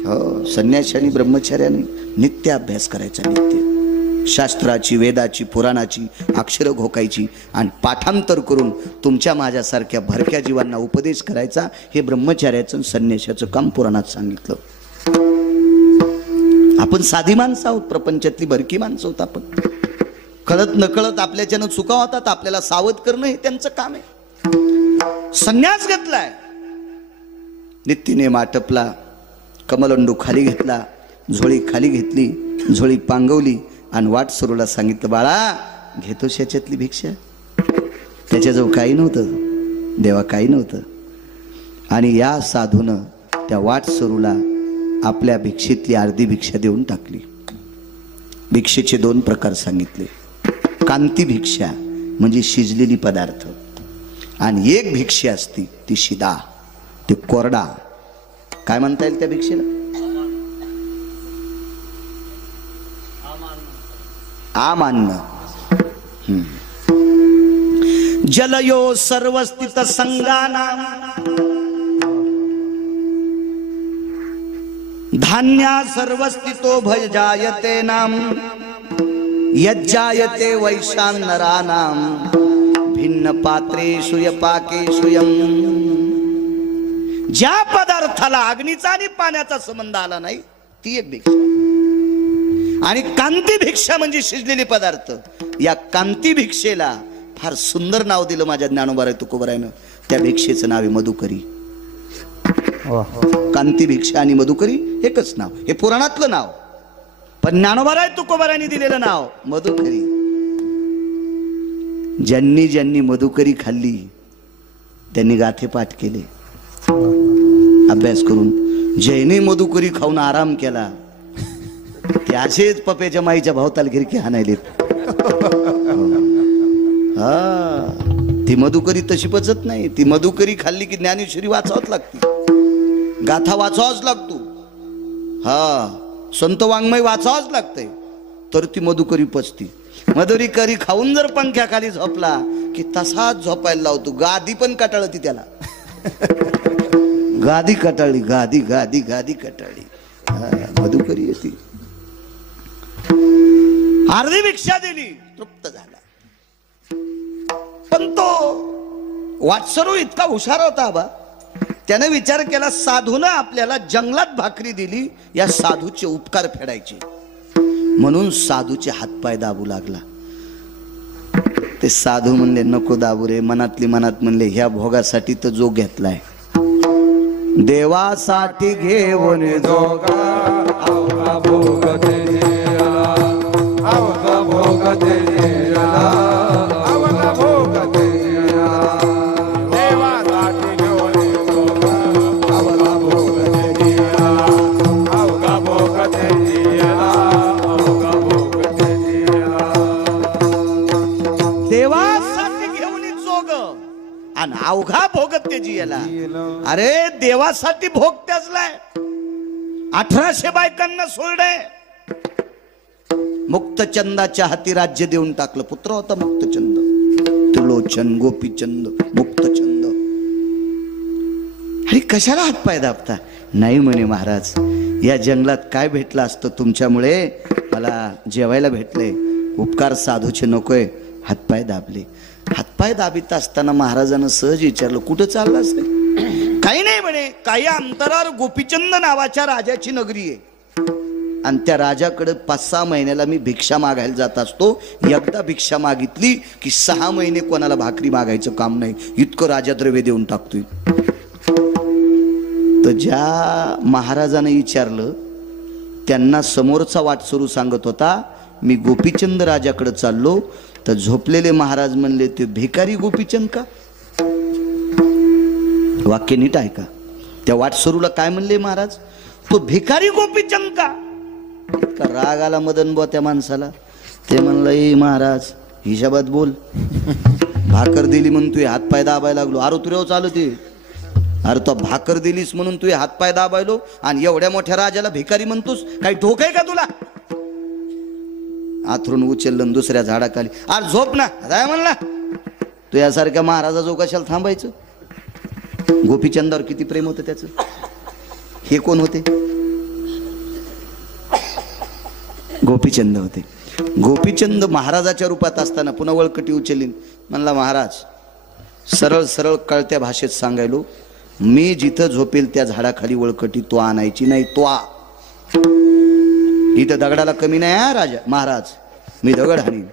हो, संन्यासी आणि ब्रह्मचर्याने नित्य अभ्यास करायचा. नित्य शास्त्राची, वेदाची, पुराणाची अक्षरं घोकायची आणि पाठांतर करून तुमच्या माझ्यासारख्या भरक्या जीवांना उपदेश करायचा. हे ब्रह्मचर्याचं संन्यासाचं काम पुराणात सांगितलं. आपण साधी माणसं आहोत, प्रपंचातली भरकी माणसं आहोत. आपण कळत नकळत आपल्याच्यानं चुका होतात, आपल्याला सावध करणं हे त्यांचं काम आहे. संन्यास घेतलाय, नित्यनेम आटपला, कमलंडू खाली घेतला, झोळी खाली घेतली, झोळी पांगवली आणि वाट सुरूला सांगितलं, बाळा घेतोस याच्यातली भिक्षा? त्याच्याजवळ काही नव्हतं, देवा काही नव्हतं. आणि या साधूनं त्या वाट सुरूला आपल्या भिक्षेतली अर्धी भिक्षा देऊन टाकली. भिक्षेचे 2 प्रकार सांगितले. कांती भिक्षा म्हणजे शिजलेली पदार्थ, आणि एक भिक्षा असती ती शिदा, ती कोरडा. काय म्हणता येईल त्या भिक्षेला? आमान्न. जलयो सर्वस्थित संगाना धान्या सर्वस्थितो भजायते नाम यज्जायते वैशानरानाम भिन्न पात्रेषु यपाकेषु यम. ज्या पदार्थाला अग्नीचा आणि पाण्याचा संबंध आला नाही ती एक भिक्षा. आणि कांती भिक्षा म्हणजे शिजलेले पदार्थ. या कांती भिक्षेला फार सुंदर नाव दिलं माझ्या ज्ञानोबा तुकोबरायनं. त्या भिक्षेचं नाव आहे मधुकरी. कांती भिक्षा आणि मधुकरी एकच नाव, हे पुराणातलं नाव, पण ज्ञानोबा तुकोबरायनी दिलेलं नाव मधुकरी. ज्यांनी ज्यांनी मधुकरी खाल्ली त्यांनी गाथे पाठ केले अभ्यास करून. जैने मधुकरी खाऊन आराम केला ते असेच पप्याच्या माईच्या भावताल गिरकी हाणायलेत. ती मधुकरी तशी पचत नाही. ती मधुकरी खाल्ली की ज्ञानेश्वरी वाचावच लागते, गाथा वाचावाच लागतो. संत वाङ्मय वाचावच लागतंय तर ती मधुकरी पचती. मधुकरी खाऊन जर पंख्याखाली झोपला की तसाच झोपायला लावतो. गादी पण कटाळती त्याला. गादी कटाळली, गादी गादी गादी कटाळली. मधुकरी येते. अर्धी भिक्षा दिली, तृप्त झाला. पण तो वाटसरू इतका हुशार होता बा, त्याने विचार केला साधूनं आपल्याला जंगलात भाकरी दिली, या साधूचे उपकार फेडायचे. म्हणून साधूचे हातपाय दाबू लागला. ते साधू म्हणले नको दाबू रे, मनातली मनात म्हणले ह्या भोगासाठी तर जो घेतलाय देवासाठी घेऊन जोगा अवघा भोग तेजेला, अवघा भोग तेजेला, अवघा भोग तेजेला. देवासाठी घेऊन जोगा अवघा भोग तेजेला, अवघा भोग तेजेला, अवघा भोग तेजेला. देवासाठी घेऊन जोग आणि अवघा भोगत त्याची याला. अरे देवासाठी भोग त्याचलाय. 1800 बायकांना सोडले. मुक्तचंदाच्या हाती राज्य देऊन टाकलं. पुत्र होता मुक्तचंद, त्रिलोचन, गोपीचंद, मुक्तचंद. अरे कशाला हातपाय दाबता? नाही म्हणे महाराज, या जंगलात काय भेटलं असतं तुमच्यामुळे, मला जेवायला भेटले, उपकार साधूचे नकोय. हातपाय दाबले. हातपाय दाबीत असताना महाराजांना सहज विचारलं कुठं चाललास रे? काही नाही म्हणे, काही अंतरावर गोपीचंद नावाच्या राजाची नगरी आहे आणि त्या राजाकडे 5-6 महिन्याला मी भिक्षा मागायला जात असतो. एकदा भिक्षा मागितली की 6 महिने कोणाला भाकरी मागायचं काम नाही, इतकं राजा द्रव्य देऊन टाकतोय. तर ज्या महाराजाने विचारलं त्यांना समोरचा वाटसरू सांगत होता मी गोपीचंद राजाकडे चाललो. तर झोपलेले महाराज म्हणले ते भिकारी गोपीचंद का? वाक्य नीट आहे का? त्या वाटसरूला काय म्हणले महाराज? तो भिकारी गोपीचंद का? इतका राग आला मदन बुवा त्या माणसाला. ते म्हणलं ए महाराज हिशाबात बोल, भाकर दिली म्हणून तू हातपाय दाबायला लागलो. अरे तुझ्यावर चालू ते, अरे तो भाकर दिलीस म्हणून तू हातपाय दाबायलो आणि एवढ्या मोठ्या राजाला भिकारी म्हणतोस? काही ठोक आहे का तुला? आथरून उचललं दुसऱ्या झाडाखाली. अरे झोप ना, काय म्हणला तू? यासारख्या महाराजाजवळ कशाला थांबायचं? गोपीचंदावर किती प्रेम होतं त्याचं. हे कोण होते? गोपीचंद होते. गोपीचंद महाराजाच्या रूपात असताना पुन्हा वळकटी उचलली. म्हणला महाराज सरळ सरळ कळत्या भाषेत सांगायलो, मी जिथं झोपेल त्या झाडाखाली वळकटी तो आणायची नाही. तो इथं दगडाला कमी नाही हा राजा महाराज, मी दगड हाणीन.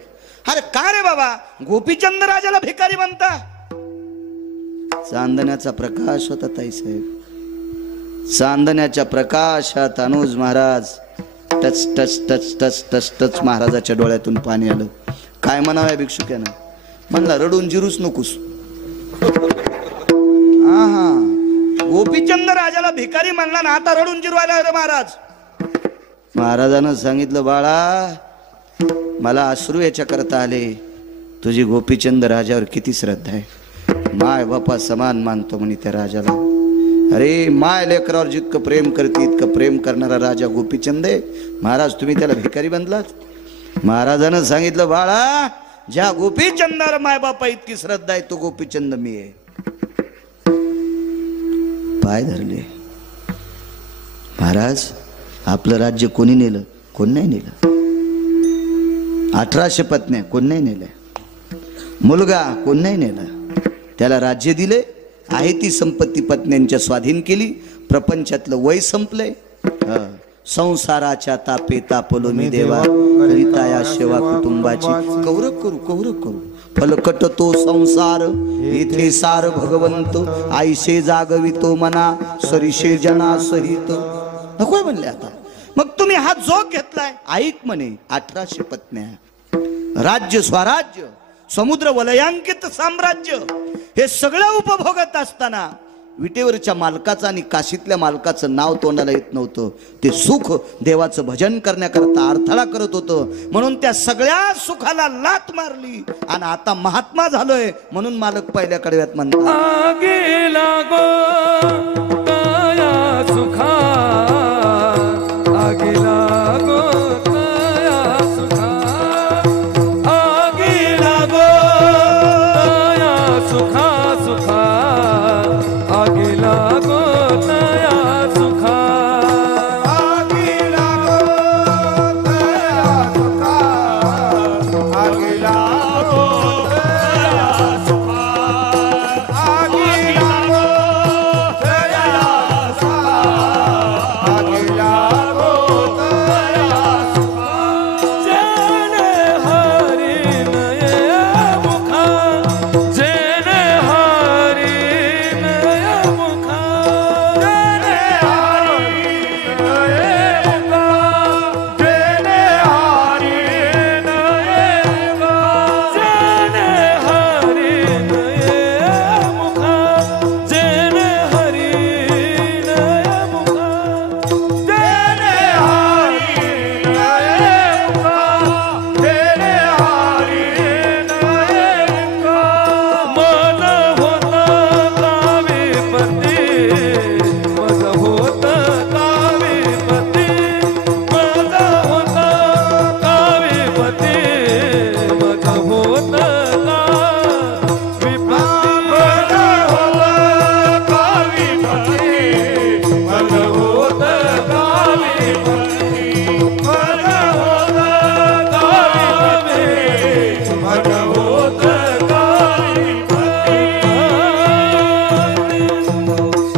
अरे का रे बाबा, गोपीचंद राजाला भिकारी म्हणता? चांदण्याचा प्रकाश होता ताईसाहेब. चांदण्याच्या प्रकाशात Anuj Maharaj touch touch touch touch touch touch महाराजाच्या डोळ्यातून पाणी आलं. काय म्हणावं भिक्षुक्यानं? म्हणला रडून जिरूच नकोस. हा गोपीचंद राजाला भिकारी म्हणला ना, आता रडून जिरवायला रे महाराज. महाराजानं सांगितलं बाळा मला अश्रू याच्या करता आले, तुझी गोपीचंद राजावर किती श्रद्धा आहे. माय बापा समान मानतो म्हणे त्या राजाला. अरे माय लेकरावर जितकं प्रेम करते इतकं प्रेम करणारा राजा गोपीचंद आहे. महाराज तुम्ही त्याला भिकारी बनलात. महाराजानं सांगितलं, बाळा ज्या गोपीचंदावर माय बापा इतकी श्रद्धा आहे तो गोपीचंद मी आहे. पाय धरले. महाराज आपलं राज्य कोणी नेलं? कोण नाही नेलं. 1800 पत्न्या कोण नाही नेल्या. मुलगा कोण नाही नेला. त्याला राज्य दिले, आहे ती संपत्ती पत्न्यांच्या स्वाधीन केली. प्रपंचातलं वय संपलंय. संसाराच्या तापे तापलो मी देवा, करिताया सेवा कुटुंबाची. कौरव करू फलकट तो संसार, येथे सार भगवंत. आईशे जागवितो मना, सरिशे जना सहित. नको म्हणले आता. मग तुम्ही हा जोग घेतलाय. ऐक म्हणे 1800 पत्न्या, राज्य स्वराज्य, समुद्र वलयांकित साम्राज्य, हे सगळं उपभोगत असताना विटेवरच्या मालकाचं आणि काशीतल्या मालकाचं नाव तोंडाला येत नव्हतं. ते सुख देवाचं भजन करण्याकरता अडथळा करत होतं. म्हणून त्या सगळ्या सुखाला लात मारली आणि आता महात्मा झालोय म्हणून मालक पहिल्या कडव्यात म्हणतात, आगे लागो तया सुखा, आगे लागो तया सुखा, आगे लागो तया सुखा सुखा, आगे लागो तया सुखा, आगी लागो तया सुखा, आगी लागो तया सुखा, आगी लागो तया सुखा, आगी लागो तया सुखा. जेने हरी नये मुखा, जेने हरी नये मुखा, जेने हरी नये मुखा, जेने हरी नये मुखा, जेने हरी नये मुखा, जेने हरी नये मुखा, जेने हरी नये मुखा, जेने हरी नये मुखा. मन होत कावीपती, मन होत कावीपती, मन होत कावीपती, मन होत कावीपती. मन होत कावीपती, मन होत कावीपती, मन होत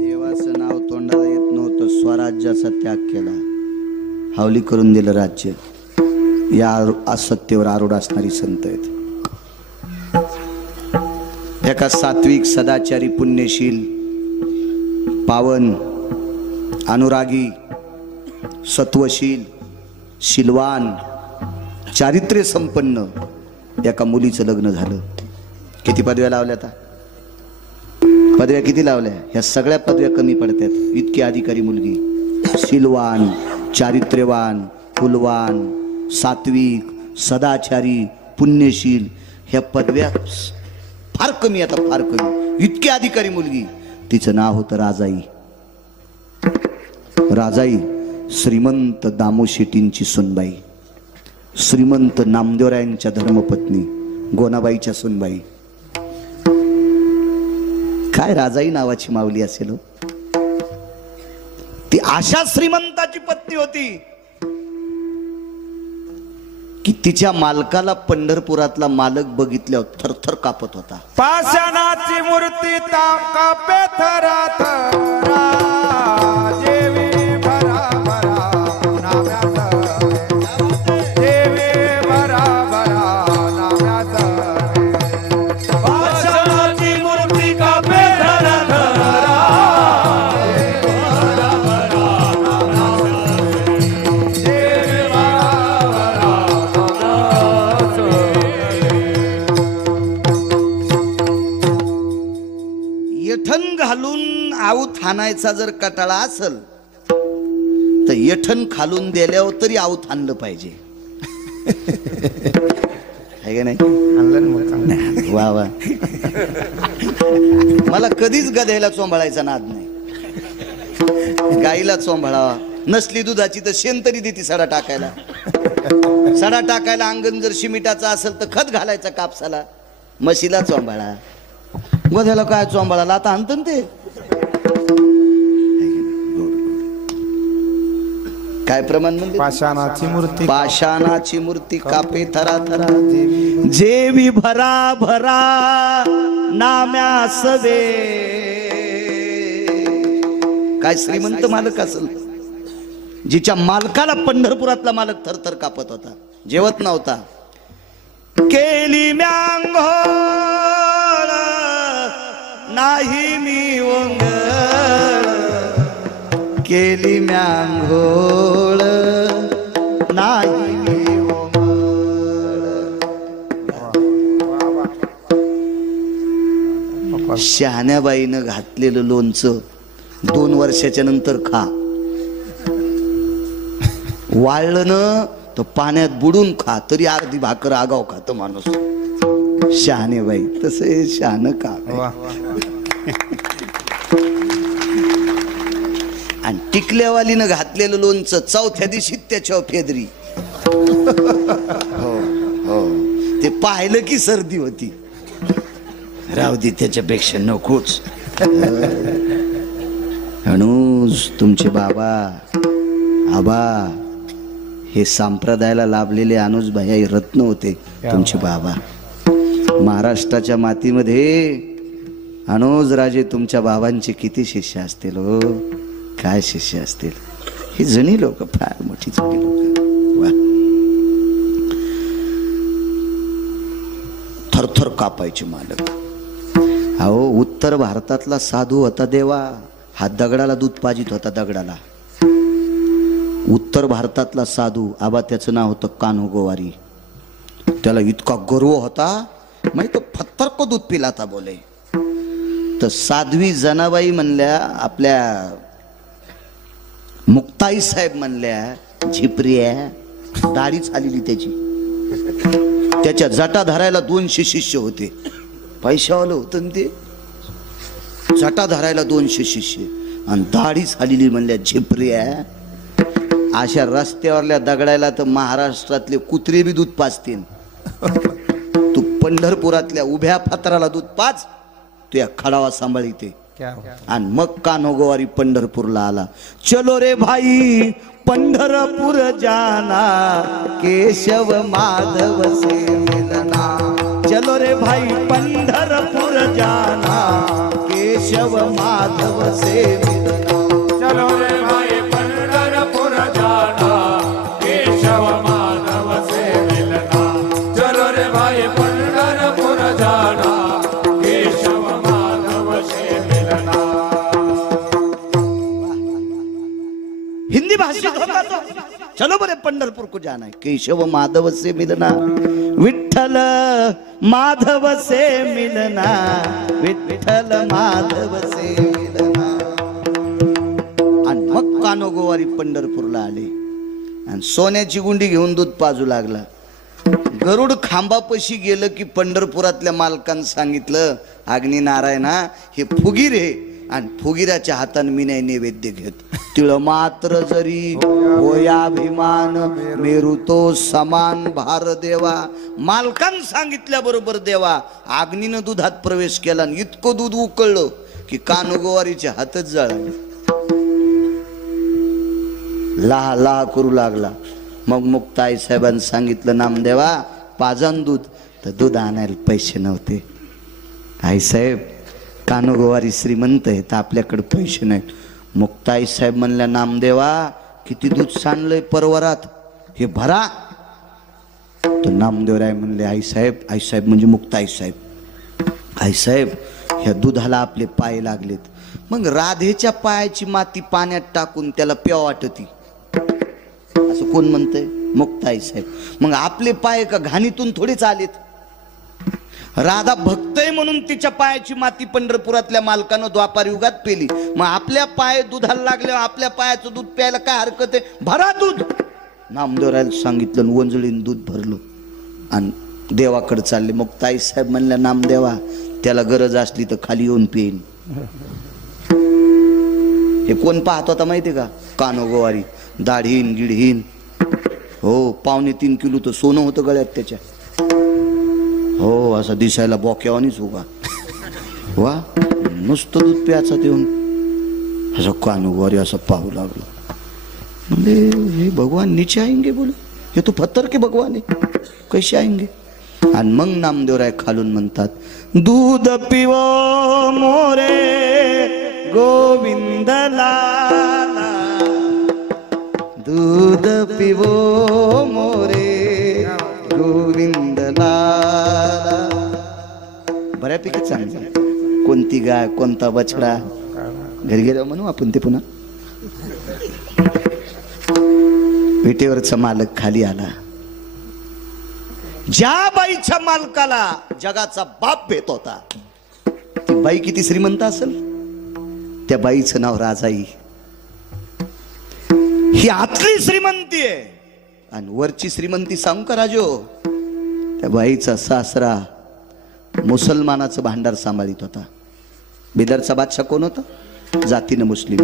देवाचं नाव तोंडाला येत नव्हतं. स्वराज्याचा त्याग केला, हावली करून दिलं राज्य. या असत्तेवर आरूढ असणारी संत आहेत. एका सात्विक सदाचारी पुण्यशील पावन अनुरागी सत्वशील शीलवान चारित्र्य संपन्न एका मुलीचं लग्न झालं. किती पदव्या लावल्या आता? पदव्या किती लावल्या? ह्या सगळ्या पदव्या कमी पडतात. इतकी अधिकारी मुलगी, शीलवान, चारित्र्यवान, कुलवान, सात्विक, सदाचारी, पुण्यशील, ह्या पदव्या फार कमी, आता फार कमी. इतकी अधिकारी मुलगी. तिचं नाव होतं राजाई. राजाई श्रीमंत दामू शेट्टींची सुनबाई, श्रीमंत नामदेवरायांच्या धर्मपत्नी गोनाबाईच्या सुनबाई. काय राजाई नावाची माऊली असेल हो. ती अशा श्रीमंताची पत्नी होती की तिच्या मालकाला पंढरपुरातला मालक बघितल्यावर थरथर कापत होता. पाषाणाची मूर्ती कापे थरा थरा, देवी भरा भरा नाम्यात, देवी भरा भरा नाम्यात. पाषाणाची मूर्ती कापे धरा धरा, येठण घालून आऊत हाणायचा जर कटाळा असल तर येठण खालून दिल्यावर तरी आवत आणलं पाहिजे आहे का नाही? वा वा. मला कधीच गध्याला चोंभाळायचा नाद नाही. गाईला चोंभाळावा, नसली दुधाची तर शेण तरी देते सडा टाकायला. सडा टाकायला अंगण जर शिमिटाचा असेल तर खत घालायचा कापसाला. म्हशीला चोंभाळा, गध्याला काय चोंभाळाला आता आणतं ते. काय प्रमाण म्हणजे? पाषाणाची मूर्ती, पाषाणाची मूर्ती कापे थरा थरा, जेवी भरा भरा नाम्या सवे. काय श्रीमंत मालक असेल, जिच्या मालकाला पंढरपुरातला मालक थरथर कापत होता, जेवत नव्हता. केली म्यांघोळ नाही मी ओंगळ, केली म्यांघोळ नाही मी ओंगळ. शहाण्याबाईनं घातलेलं लोणचं 2 वर्षाच्या नंतर खा. वाळलं न तर पाण्यात बुडून खा, तरी अर्धी भाकर आगाव खातो माणूस. शहाणेबाई तसे शहाणं का. आणि टिकल्यावालीनं घातलेलं लोणचं 4थ्या दिवशी त्याच्यावर फेदरी. हो हो, ते पाहिलं की सर्दी होती. राहू दे त्याच्यापेक्षा नकोच. अनुज तुमचे बाबा आबा हे संप्रदायाला लाभलेले अनुज भाई रत्न होते. तुमचे बाबा महाराष्ट्राच्या मातीमध्ये अनुज राजे तुमच्या बाबांचे किती शिष्य असतील हो, काय शिष्य असतील. ही जुनी लोक, फार मोठी जुनी लोक. वा, थरथर कापायचे मालक. अहो उत्तर भारतातला साधू होता देवा, हा दगडाला दूध पाजित होता. दगडाला उत्तर भारतातला साधू आबा, त्याचं नाव होतं कान्होगोवारी. त्याला इतका गर्व होता, माहिती तो पत्थर को दूध पिलाता बोले. तर साध्वी जनाबाई म्हणल्या, आपल्या मुक्ताई साहेब म्हणल्या, झिपऱ्या दाढीच आलेली त्याची. त्याच्या जटा धरायला 200 शिष्य होते. पैशावालं होतं ना ते. जटा धरायला 200 शिष्य आणि दाढीच आलेली म्हणल्या झिपऱ्या. अशा रस्त्यावरल्या दगडायला तर महाराष्ट्रातले कुत्रे बी दूध पाजतील. तू पंढरपुरातल्या उभ्या फातराला दूध पाज, तू या खडावा सांभाळीते. आणि मग कान्होगोवारी पंढरपूरला आला. चलो रे भाई पंढरपूर जाना, केशव माधव से मिलना. चलो रे भाई पंढरपूर जाना, केशव माधव से मिलना. चलो रे भाई पंढरपुर जाना, केशव माधव से मिलना. चलो रे भाई पंढरपुर जाना, केशव माधव से मिलना. हिंदी भाषित होता तो. चलो बरे पंढरपूर को जाना है, केशव माधव से मिलना. विठ्ठल माधव से मिलना, विठ्ठल माधव से मिलना. आणि मग कान्होगोवारी पंढरपूरला आले आणि सोन्याची गुंडी घेऊन दूध पाजू लागला. गरुड खांबापाशी गेलं की पंढरपुरातल्या मालकानं सांगितलं, अग्नी नारायणा हे फुगीर आहे आणि फुगिराच्या हाताने मी नाही नैवेद्य घेत. तिळ मात्र जरी होयाभिमान, मेरू तो समान भार देवा. मालकानं सांगितल्याबरोबर देवा अग्नीनं दुधात प्रवेश केला आणि इतकं दूध उकळलं की कान्होगोवारीचे हातच जळाले. लहा लहा करू लागला. मग मुक्ताई साहेबांनी सांगितलं, नामदेवा पाजन दूध. तर दूध आणायला पैसे नव्हते. आई साहेब कान्होगोवारी श्रीमंत आहे तर आपल्याकडे पैसे नाहीत. मुक्ताई साहेब म्हणल्या, नामदेवा किती दूध सांडलंय परवरात, हे भरा. तर नामदेवराय म्हणले, आई साहेब म्हणजे मुक्ताई साहेब, आई साहेब ह्या दुधाला आपले पाय लागलेत. मग राधेच्या पायाची माती पाण्यात टाकून त्याला प्याव वाटती असं कोण म्हणतंय? मुक्ताई साहेब. मग आपले पाय का घाणीतून थोडेच आलेत. राधा भक्त आहे म्हणून तिच्या पायाची माती पंढरपुरातल्या मालकानं द्वापार युगात पेली. मग आपल्या पाय दुधाला लागल्यावर आपल्या पायाचं दूध प्यायला काय हरकत आहे? भरा दूध. नामदेवरायला सांगितलं, वंजळीन दूध भरलं आणि देवाकडे चालले. मग ताईसाहेब म्हणल्या, नामदेवा त्याला गरज असली तर खाली येऊन पेन. हे कोण पाहत होता माहिती का? कानोगोवारी, दाढीन गिडहीन. हो, 2.25 किलो तर सोनं होतं गळ्यात त्याच्या. हो, असं दिसायला बोक्यावानीच उगा. वा, नुसतं दूध प्यायचा देऊन असं कानोगोवारी असं पाहू लागलो. म्हणजे हे भगवान नीचे आएंगे बोले, हे तो पत्थर के भगवान है, कैसे आएंगे? आणि मग नामदेवराय खालून म्हणतात, दूध पिवो मोरे गोविंद लाला, दूध पिवो मोरे गोविंद लाला. बऱ्यापैकी चांगलं. कोणती गाय, कोणता बछडा, घरी गेल्यावर म्हणू आपण ते पुन्हा. विटेवरचा मालक खाली आला. ज्या बाईच्या मालकाला जगाचा बाप भेट होता, ती बाई किती श्रीमंत असेल? त्या बाईचं नाव राजाई. ही आतली श्रीमंती आहे. आणि वरची श्रीमंती सांगू का राजो? त्या बाईचा सासरा मुसलमानाचं भांडार सांभाळीत होता. बिदरचा बादशाह कोण होता? जातीनं मुस्लिम.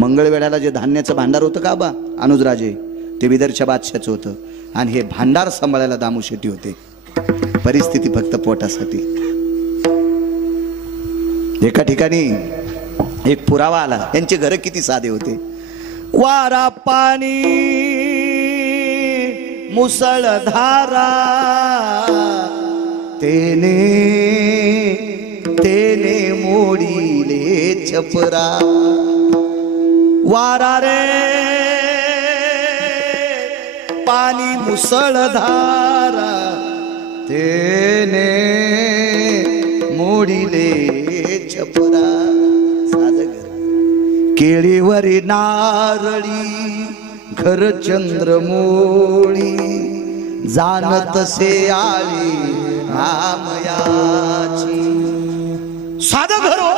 मंगळवेढ्याला जे धान्याचं भांडार होतं का बा अनुजराजे, ते बिदरच्या बादशाचं होतं. आणि हे भांडार सांभाळायला दामू शेट्टी होते. परिस्थिती फक्त पोटासाठी. एका ठिकाणी एक पुरावा आला. यांचे घर किती साधे होते. वारा पाणी मुसळधारा, तेने तेने मोडीले छपरा. वारा रे पाणी मुसळधारा, तेने मोडीले छपरा. केळीवरी नारळी घर चंद्रमोळी, जाणत से आळी नामयाची. साधं घर हो.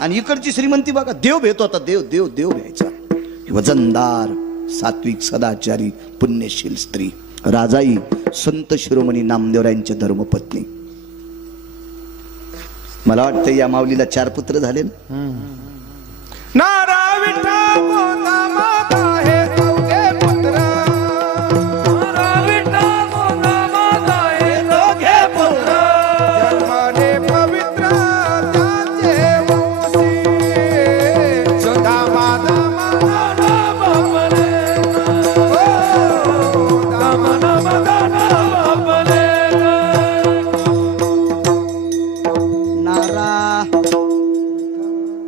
आणि इकडची श्रीमंती बघा. देव भेट होता. देव देव देव भ्यायचा. वजनदार, सात्विक, सदाचारी, पुण्यशील स्त्री राजाई, संत शिरोमणी नामदेवरायांच्या धर्मपत्नी. मला वाटतं या माऊलीला 4 पुत्र झाले ना. नारा विठा गोंदा माता हे चौघे पुत्र. नारा विठा गोंदा माता हे चौघे पुत्र. जन्माने पवित्र त्यांचे वंशी. दामा दामा दाना बापले, दामा दामा दाना बापले. नारा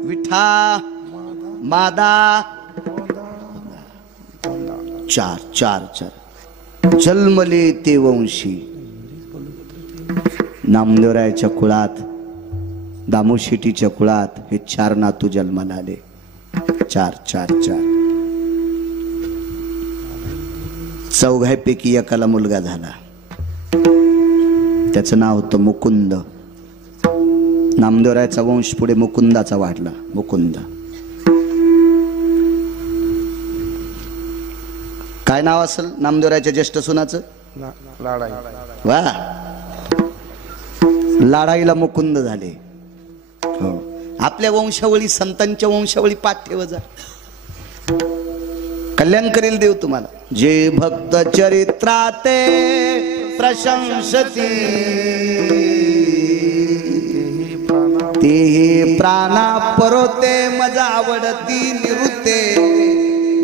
विठा मादा 4 जन्मले ते वंशी. नामदेवरायाच्या कुळात, दामोशीटीच्या कुळात हे 4 नातू जन्माला आले. 4. चौघांपैकी एकाला मुलगा झाला. त्याचं नाव होतं मुकुंद. नामदेवरायाचा वंश पुढे मुकुंदाचा वाढला. मुकुंद. काय नाव असेल नामदेवरायाच्या ज्येष्ठ सुनाचं? लाडाई. वा, लाडाईला मुकुंद झाले. हो, आपल्या वंशावळी, संतांच्या वंशावळी पाठ ठेव जा. कल्याण करेल देव तुम्हाला. जे भक्त चरित्राते प्रशंसती, तेही प्राणा परोते मजा आवडती निवृत्ते.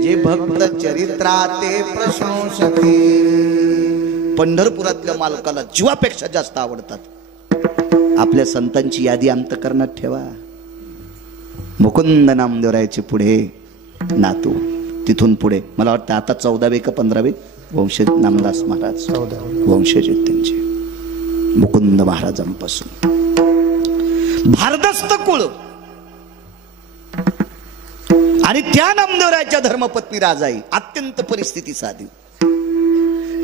जे भक्त चरित्राते प्रशंसती. पंढरपुरातल्या मालकाला जीवापेक्षा जास्त आवडतात. आपल्या संतांची यादी अंतःकरणात ठेवा. मुकुंद नामदेवरायाचे पुढे नातू, तिथून पुढे मला वाटतं आता 14वे का 15वे वंशज नामदास महाराज वंशज आहेत त्यांचे. मुकुंद महाराजांपासून भारदस्त कुळ. आणि त्या नामदेवरायाच्या धर्मपत्नी राजाई. अत्यंत परिस्थिती साधी.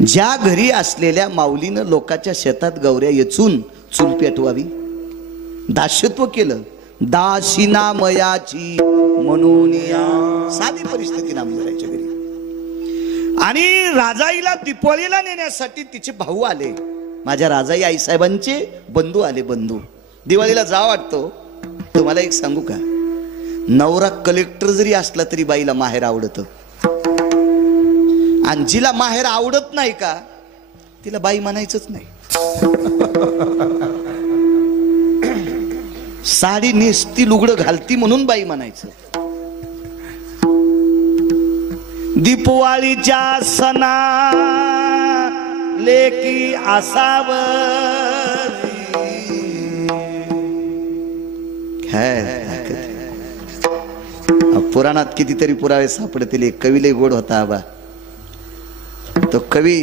ज्या घरी असलेल्या माऊलीनं लोकांच्या शेतात गौऱ्या येचून चूल पेटवावी, दास्यत्व केलं, दासीना मयाची म्हणून या. साधी परिस्थिती नामदाराच्या घरी. आणि राजाईला दीपावलीला नेण्यासाठी तिचे भाऊ आले, माझ्या राजाई आईसाहेबांचे बंधू आले. बंधू दिवाळीला जा वाटतो. तुम्हाला एक सांगू का, नवरा कलेक्टर जरी असला तरी बाईला माहेर आवडतं. आणि जिला माहेर आवडत नाही का तिला बाई म्हणायचंच नाही. साडी नेसती, लुगडं घालती म्हणून बाई म्हणायचं. दीपवाळीच्या सणा लेकी असावं. पुराणात कितीतरी पुरावे सापडतील. एक कवी लय गोड होता आबा. तो कवी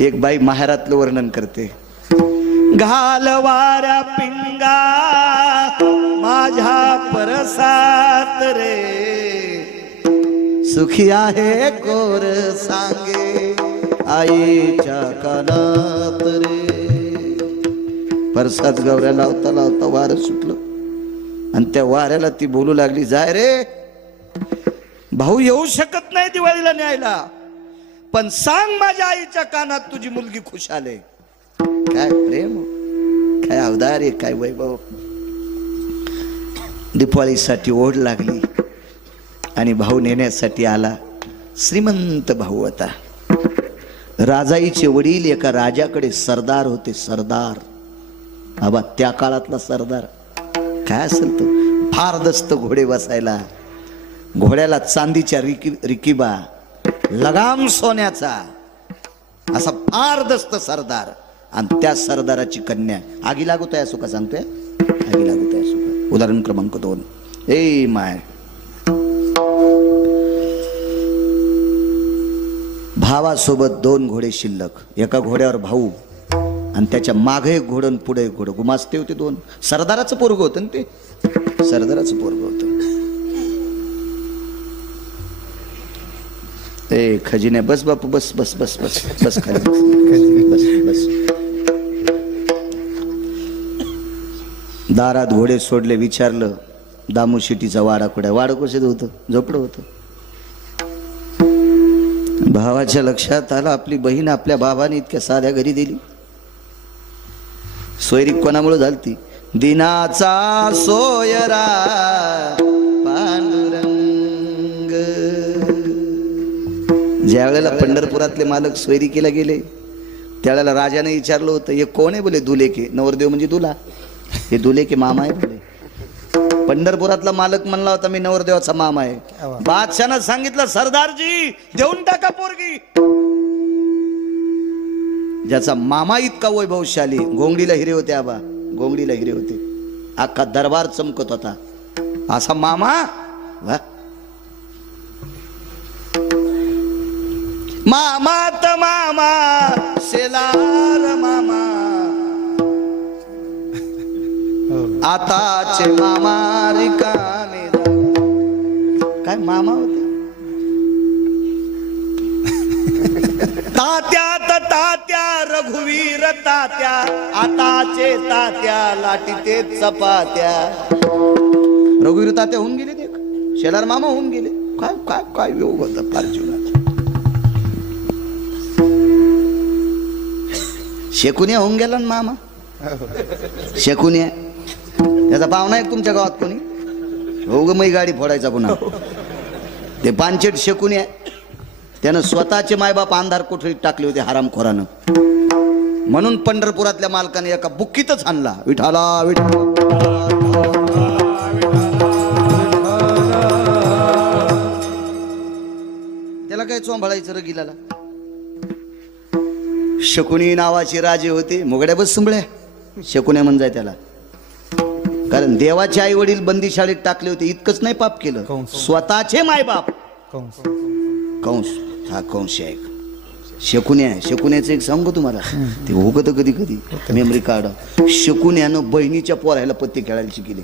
एक बाई माहेरातलं वर्णन करते. घालवाऱ्या पिंगा माझ्या परसात रे, सुखी आहे कोर सांगे आईच्या कानात रे. परसात गवऱ्या लावता लावता वारं सुटलं आणि त्या वाऱ्याला ती बोलू लागली, जाय रे भाऊ, येऊ शकत नाही दिवाळीला न्यायला, पण सांग माझ्या आईच्या कानात तुझी मुलगी खुश आले. काय प्रेम, काय अवदार, काय वैभव. दिवाळीसाठी ओढ लागली आणि भाऊ नेण्यासाठी आला. श्रीमंत भाऊ होता. राजाईचे वडील एका राजाकडे सरदार होते. सरदार आबा, त्या काळातला सरदार काय असेल तो, फार दस्त घोडे बसायला, घोड्याला चांदीच्या रिकिबा, लगाम सोन्याचा, असा फार दस्त सरदार. आणि त्या सरदाराची कन्या आगी लागू असो का सांगतोय, आगी लागू असो का. उदाहरण क्रमांक 2. ए माय, भावासोबत 2 घोडे शिल्लक. एका घोड्यावर भाऊ आणि त्याच्या मागे एक घोडं पुढे एक घोडं. गुमास्ते होते 2. सरदाराचं पोरग होतं ना ते, सरदाराचं पोरग होतं. ए खजिने, बस बापू, बस बस बस बस बस खाली बस बस. दारात घोडे सोडले. विचारलं, दामू शेटीचा वाडा कुठे? वाडा कशात होतं? झोपडं होतं. भावाच्या लक्षात आलं, आपली बहीण आपल्या भावाने इतक्या साध्या घरी दिली. सोयरी कोणामुळे झालती? दिनाचा सोयरा पांडुरंग. ज्या वेळेला पंढरपुरातले मालक सोयरिकीला गेले त्यावेळेला राजाने विचारलं होतं, हे कोण आहे? बोले दुलेके. नवरदेव म्हणजे दुला. हे दुलेके मामा आहे बोले. पंढरपुरातला मालक म्हणला होता, मी नवरदेवाचा मामा आहे. बादशाहनं सांगितलं, सरदारजी देऊन टाका पोरगी. ज्याचा मामा इतका वैभवशाली, घोंगडीला हिरे होते आबा, घोंगडीला हिरे होते, अख्खा दरबार चमकत होता, असा मामा. वा, मामात मामा शेलार मामा, आताचे मामा रिकामे. काय मामा होते. तात्यात तात्या रघुवीर तात्या, आताचे तात्या लाटीते चपात्या. रघुवीर तात्या होऊन गेले, देख शेलार मामा होऊन गेले. काय काय काय योग होता फार जीवनात. शेकुन्या होऊन गेला ना मामा. शेकुन्या त्याचा पाहुणा आहे तुमच्या गावात कोणी? हो ग, मी गाडी फोडायचा पुन्हा. ते पानचेट शेकुन्या, त्यानं स्वतःचे मायबाप अंधार कोठडीत टाकले होते हरामखोरानं. म्हणून पंढरपुरातल्या मालकाने एका बुक्कीतच आणला, विठाला विठाला. त्याला काय चोंभाळायचं रगिलाला. शकुनी नावाचे राजे होते. मुगड्या बस सुंबळ्या शकुन्या म्हणजाय त्याला. कारण देवाचे आई वडील बंदीशाळेत टाकले होते. इतकंच नाही पाप केलं, स्वतःचे मायबाप. कंस हा कंस आहे. शकुन्या, शकुन्याचं एक सांगू तुम्हाला, ते होतं कधी कधी मेमरी कार्ड. शकुन्यानं बहिणीच्या पोरायला पत्ते खेळायला शिकले.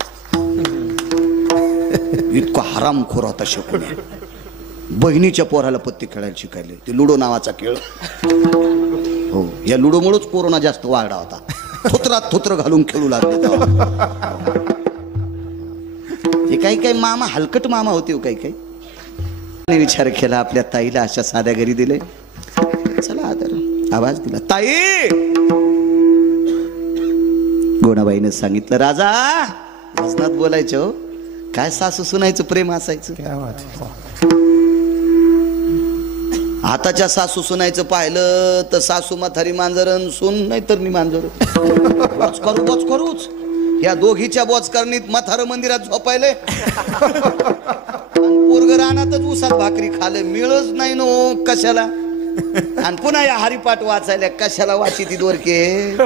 इतका हरामखोर होता शकुन्या. बहिणीच्या पोराला पत्ते खेळायला शिकायले. ते लुडो नावाचा खेळ. हो, या लुडोमुळेच कोरोना जास्त वाढला होता. थुत्रात थुत्र घालून खेळू लागले तेव्हा. हे काही मामा हलकट मामा होते हो काही विचार केला आपल्या ताईला अशा साध्या घरी दिले. चला आदर आवाज दिला. ताई गोणाबाईने सांगितलं राजा वजनात बोलायचं हो. काय सासू सुनायचं प्रेम असायचं. आताच्या सासू सुनायचं पाहिलं तर सासू म्हातारी मांजरण सून नाही तर मी मांजर बोच करूच या दोघीच्या बोचकरणीत म्हातारं मंदिरात झोपायले पोरग रानातच उसात भाकरी खाले मिळच नाही नो कशाला. आणि पुन्हा या हरिपाठ वाचायला कशाला वाची ती दोरके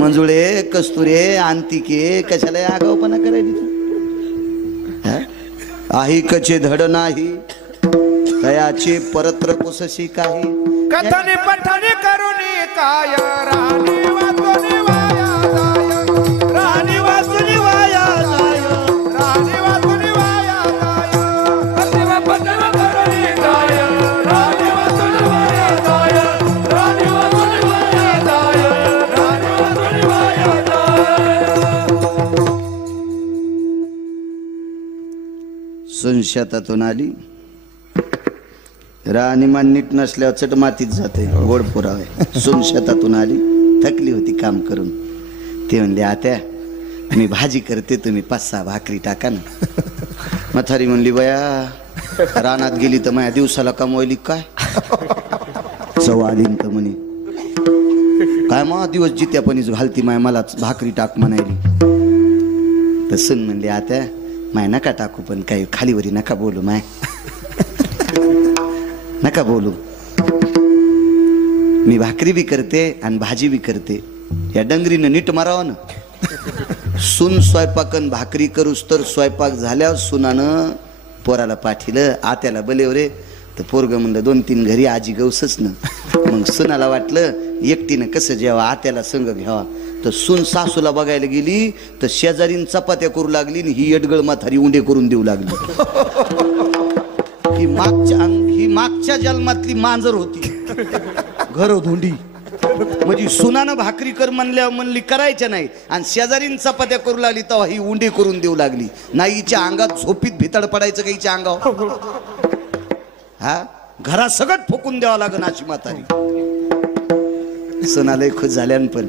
मंजुळे कस्तुरे अंतिके कशाला आगाऊपणा करायची. आहिकचे धड नाही तयाचे परत्र कुसशी काही. कथनी पठनी करुणी काय राणी वाचुनी वाया जाय राणी वाचुनी वाया जाय राणी वाचुनी वाया जाय. कथनी पठनी करुणी काय राणी वाचुनी वाया जाय राणी वाचुनी वाया जाय राणी वाचुनी वाया जाय. सुनशतातून आली राणीमान नीट नसल्यावर चट मातीत जाते गोड पुरावे. सुनशतातून आली थकली होती काम करून. ते म्हणले आत्या मी भाजी करते तुम्ही 5-6 भाकरी टाका ना. म्हातारी म्हणली बया रानात गेली तर माझ्या दिवसाला कमवायली काय. चव आली तर म्हणे काय मग दिवस जित्यापणीच घालती माय मलाच भाकरी टाक म्हणायली. तर सुन म्हणली आत्या माय नका टाकू पण काही खालीवरी नका बोलू माय नका बोलू. मी भाकरी बी करते आणि भाजी बी करते. या डंगरीनं नीट मारावं ना. सून स्वयंपाकन भाकरी करूस तर स्वयंपाक झाल्यावर सुनानं पोराला पाठीलं आत्याला बलेवरे तर पोरग म्हणलं 2-3 घरी आजी गवसच ना. मग सुनाला वाटलं एकटीनं कसं जेव्हा आत्याला संग घ्यावा. तर सून सासूला बघायला गेली तर शेजारीन चपात्या करू लागली आणि ही एडगळ म्हातारी उंडे करून देऊ लागली. ही मागच्या जन्मातली मांजर होती घर धोंडी. म्हणजे सुनानं भाकरी कर म्हणल्यावर म्हणली करायच्या नाही आणि शेजारीन चपात्या करू लागली तेव्हा ही उंडे करून देऊ लागली. नाही हिच्या अंगात झोपीत भितड पडायचं का हिच्या अंगावर. हा घरात सगळं ठोकून द्यावं लागेल अशी म्हातारी. सुनालय खुश झाल्यान पण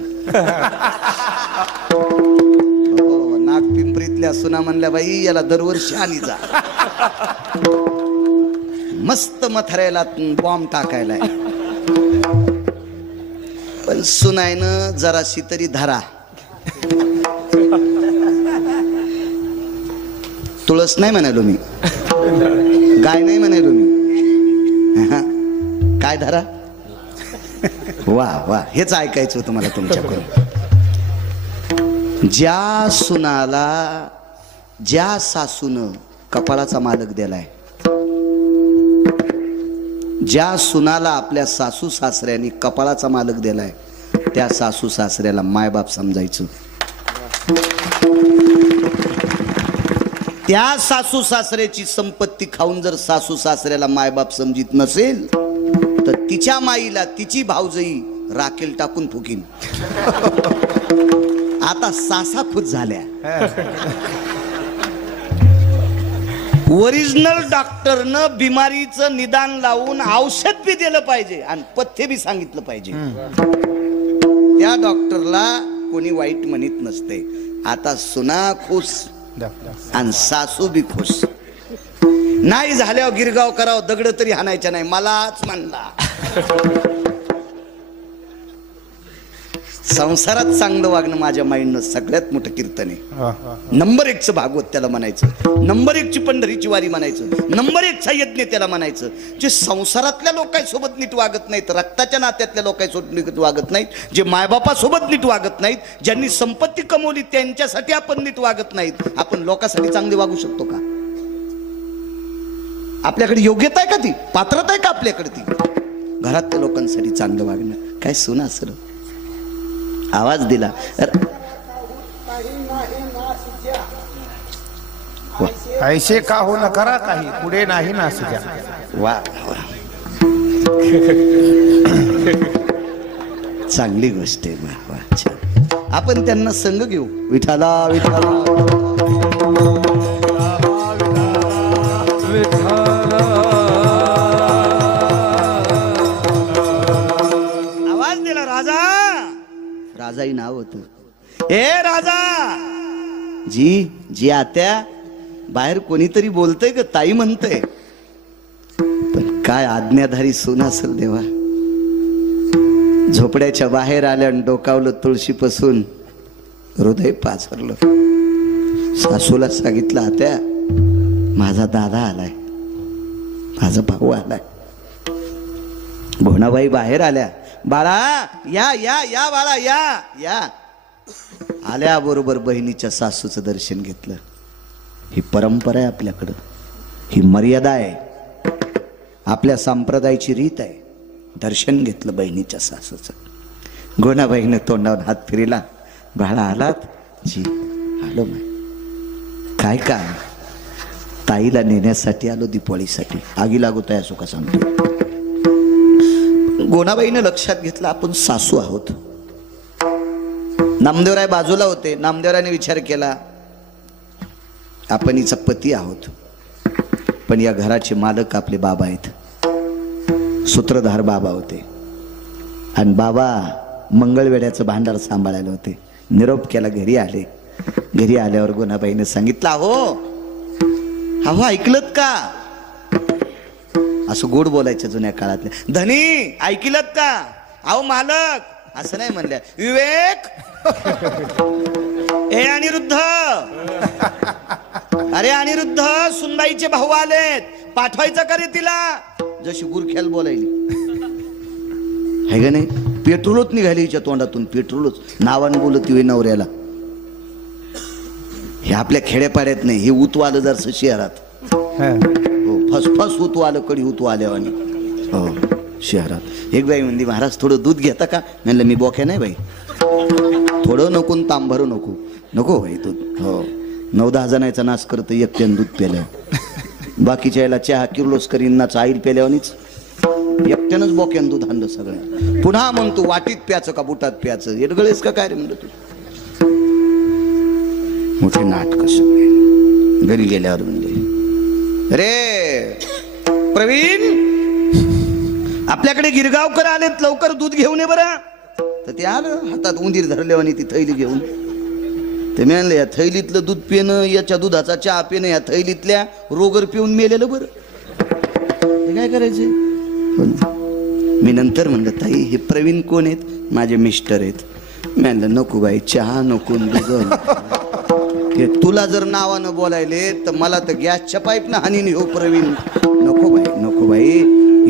नागपिंपरीतल्या सुना म्हणल्या बाई याला दरवर्षी आणि जा मस्त मथऱ्याला बॉम्ब टाकायला. पण सुनायनं जराशी तरी धरा. तुळस नाही म्हणालो मी गाय नाही म्हणालो मी काय धरा. वा वा हेच ऐकायचं होतं मला तुमच्याकडून. ज्या सुनाला ज्या सासूनं कपाळाचा मालक दिलाय ज्या सुनाला आपल्या सासू सासऱ्याने कपाळाचा मालक दिलाय त्या सासू सासऱ्याला मायबाप समजायचं. त्या सासू सासऱ्याची संपत्ती खाऊन जर सासू सासऱ्याला मायबाप समजित नसेल तर तिच्या माईला तिची भावजई राखेल टाकून फुकीन. आता सासा खुश झाल्या. ओरिजिनल डॉक्टरनं बिमारीचं निदान लावून औषध बी दिलं पाहिजे आणि पथ्य बी सांगितलं पाहिजे. त्या डॉक्टरला कोणी वाईट म्हणत नसते. आता सुना खुश आणि सासू बी खुश. नाही झाल्यावर गिरगाव करावं दगड तरी हाणायच्या नाही मलाच म्हणला. संसारात चांगलं वागणं माझ्या माईंडनं सगळ्यात मोठं कीर्तन आहे. नंबर 1चं भागवत त्याला म्हणायचं. नंबर 1ची पंढरीची वारी म्हणायचं. नंबर 1चा यज्ञ त्याला म्हणायचं. जे संसारातल्या लोकांसोबत नीट वागत नाहीत रक्ताच्या नात्यातल्या लोकांसोबत नीट वागत नाहीत जे मायबापासोबत नीट वागत नाहीत ज्यांनी संपत्ती कमवली त्यांच्यासाठी आपण नीट वागत नाहीत. आपण लोकांसाठी चांगले वागू शकतो का. आपल्याकडे योग्यता आहे का ती पात्रता आहे का आपल्याकडे ती. घरातल्या लोकांसाठी चांगलं वागणं काय सुना सर आवाज दिला. ऐसे का हो न करा काही पुढे नाही ना सुद्या. वा चांगली गोष्ट आहे. वा, छान. आपण त्यांना संग घेऊ. विठाला विठाला आवाज दिला. राजा राजाही नाव होत. ए राजा जी आत्या बाहेर कोणीतरी बोलतय का ताई म्हणतय. पण काय आज्ञाधारी सून असेल देवा. झोपड्याच्या बाहेर आल्या आणि डोकावलं तुळशीपासून हृदय पाझरलं. सासूला सांगितलं आत्या माझा दादा आलाय, माझा भाऊ आलाय. भोनाबाई बाहेर आल्या. बाळा या या या बाळा या या. आल्याबरोबर बहिणीच्या सासूचं दर्शन घेतलं. ही परंपरा आहे आपल्याकडं, ही मर्यादा आहे, आपल्या संप्रदायाची रीत आहे. दर्शन घेतलं बहिणीच्या सासूचं. गोनाबाईनं तोंडावर हात फिरला. बाळा आलात? जी आलो. काय काय ताईला नेण्यासाठी आलो, दीपावलीसाठी. आगी लागू तया सुका सांगतो. गोनाबाईनं लक्षात घेतलं आपण सासू आहोत. नामदेवराय बाजूला होते. नामदेवरायने विचार केला आपण हिचा पती आहोत, पण या घराचे मालक आपले बाबा आहेत. सूत्रधार बाबा होते आणि बाबा मंगळवेड्याचं भांडार सांभाळायला होते. निरोप केला. घरी आले. घरी आल्यावर गोनाबाईने सांगितलं अहो ऐकलत का. असं गोड बोलायचं जुन्या काळातल्या. धनी ऐकलत का. अहो मालक असं नाही म्हणल्या. विवेक ए अनिरुद्ध, अरे अनिरुद्ध सुनबाईचे भाऊ आलेत, पाठवायचं का रे तिला. जशी गुरख्याल बोलायली है का नाही. पेट्रोलच निघाली हिच्या तोंडातून. पेट्रोलच नावानं बोलत ती नवऱ्याला. हे आपल्या खेड्यापाड्यात नाही, हे उतू आलं जर शहरात. हो फसफस उतू आलं, कडी उतू आल्यावानी. हो शहरात. एक बाई म्हणली महाराज थोडं दूध घेता का. म्हणलं मी बोक्या नाही बाई, थोडं नको तांभर नको. नको बाई दूध. हो 9-10 जणांचा नाश करतं एकट्यानं दूध प्याल्या. बाकीच्या याला चहा किर्लोस्कर इन्नाच आईल पेल्यावानीच. एकट्यानंच बोक्यानं दूध आणलं सगळं. पुन्हा म्हणतो वाटीत प्याचं का बुटात प्याचं. येडगळेस का काय रे म्हणलं तू. मोठे नाटक सगळे. घरी गेल्यावर म्हणले रे प्रवीण आपल्याकडे गिरगावकर आलेत, लवकर दूध घेऊन ये बरं. तर ते आलं हातात उंदीर धरल्यावानी ती थैली घेऊन. ते म्हणले या थैलीतलं दूध पिणं, याच्या दुधाचा चहा पिणं, या थैलीतल्या रोगर पिऊन मेलेलं बरं. हे काय करायचे. मी नंतर म्हणलं ताई हे प्रवीण कोण आहेत. माझे मिस्टर आहेत. मी म्हणलं नको बाई चहा नको दूध. ते तुला जर नावानं बोलायले तर मला तर गॅसच्या पाईपनं हानी हो प्रवीण. नको बाई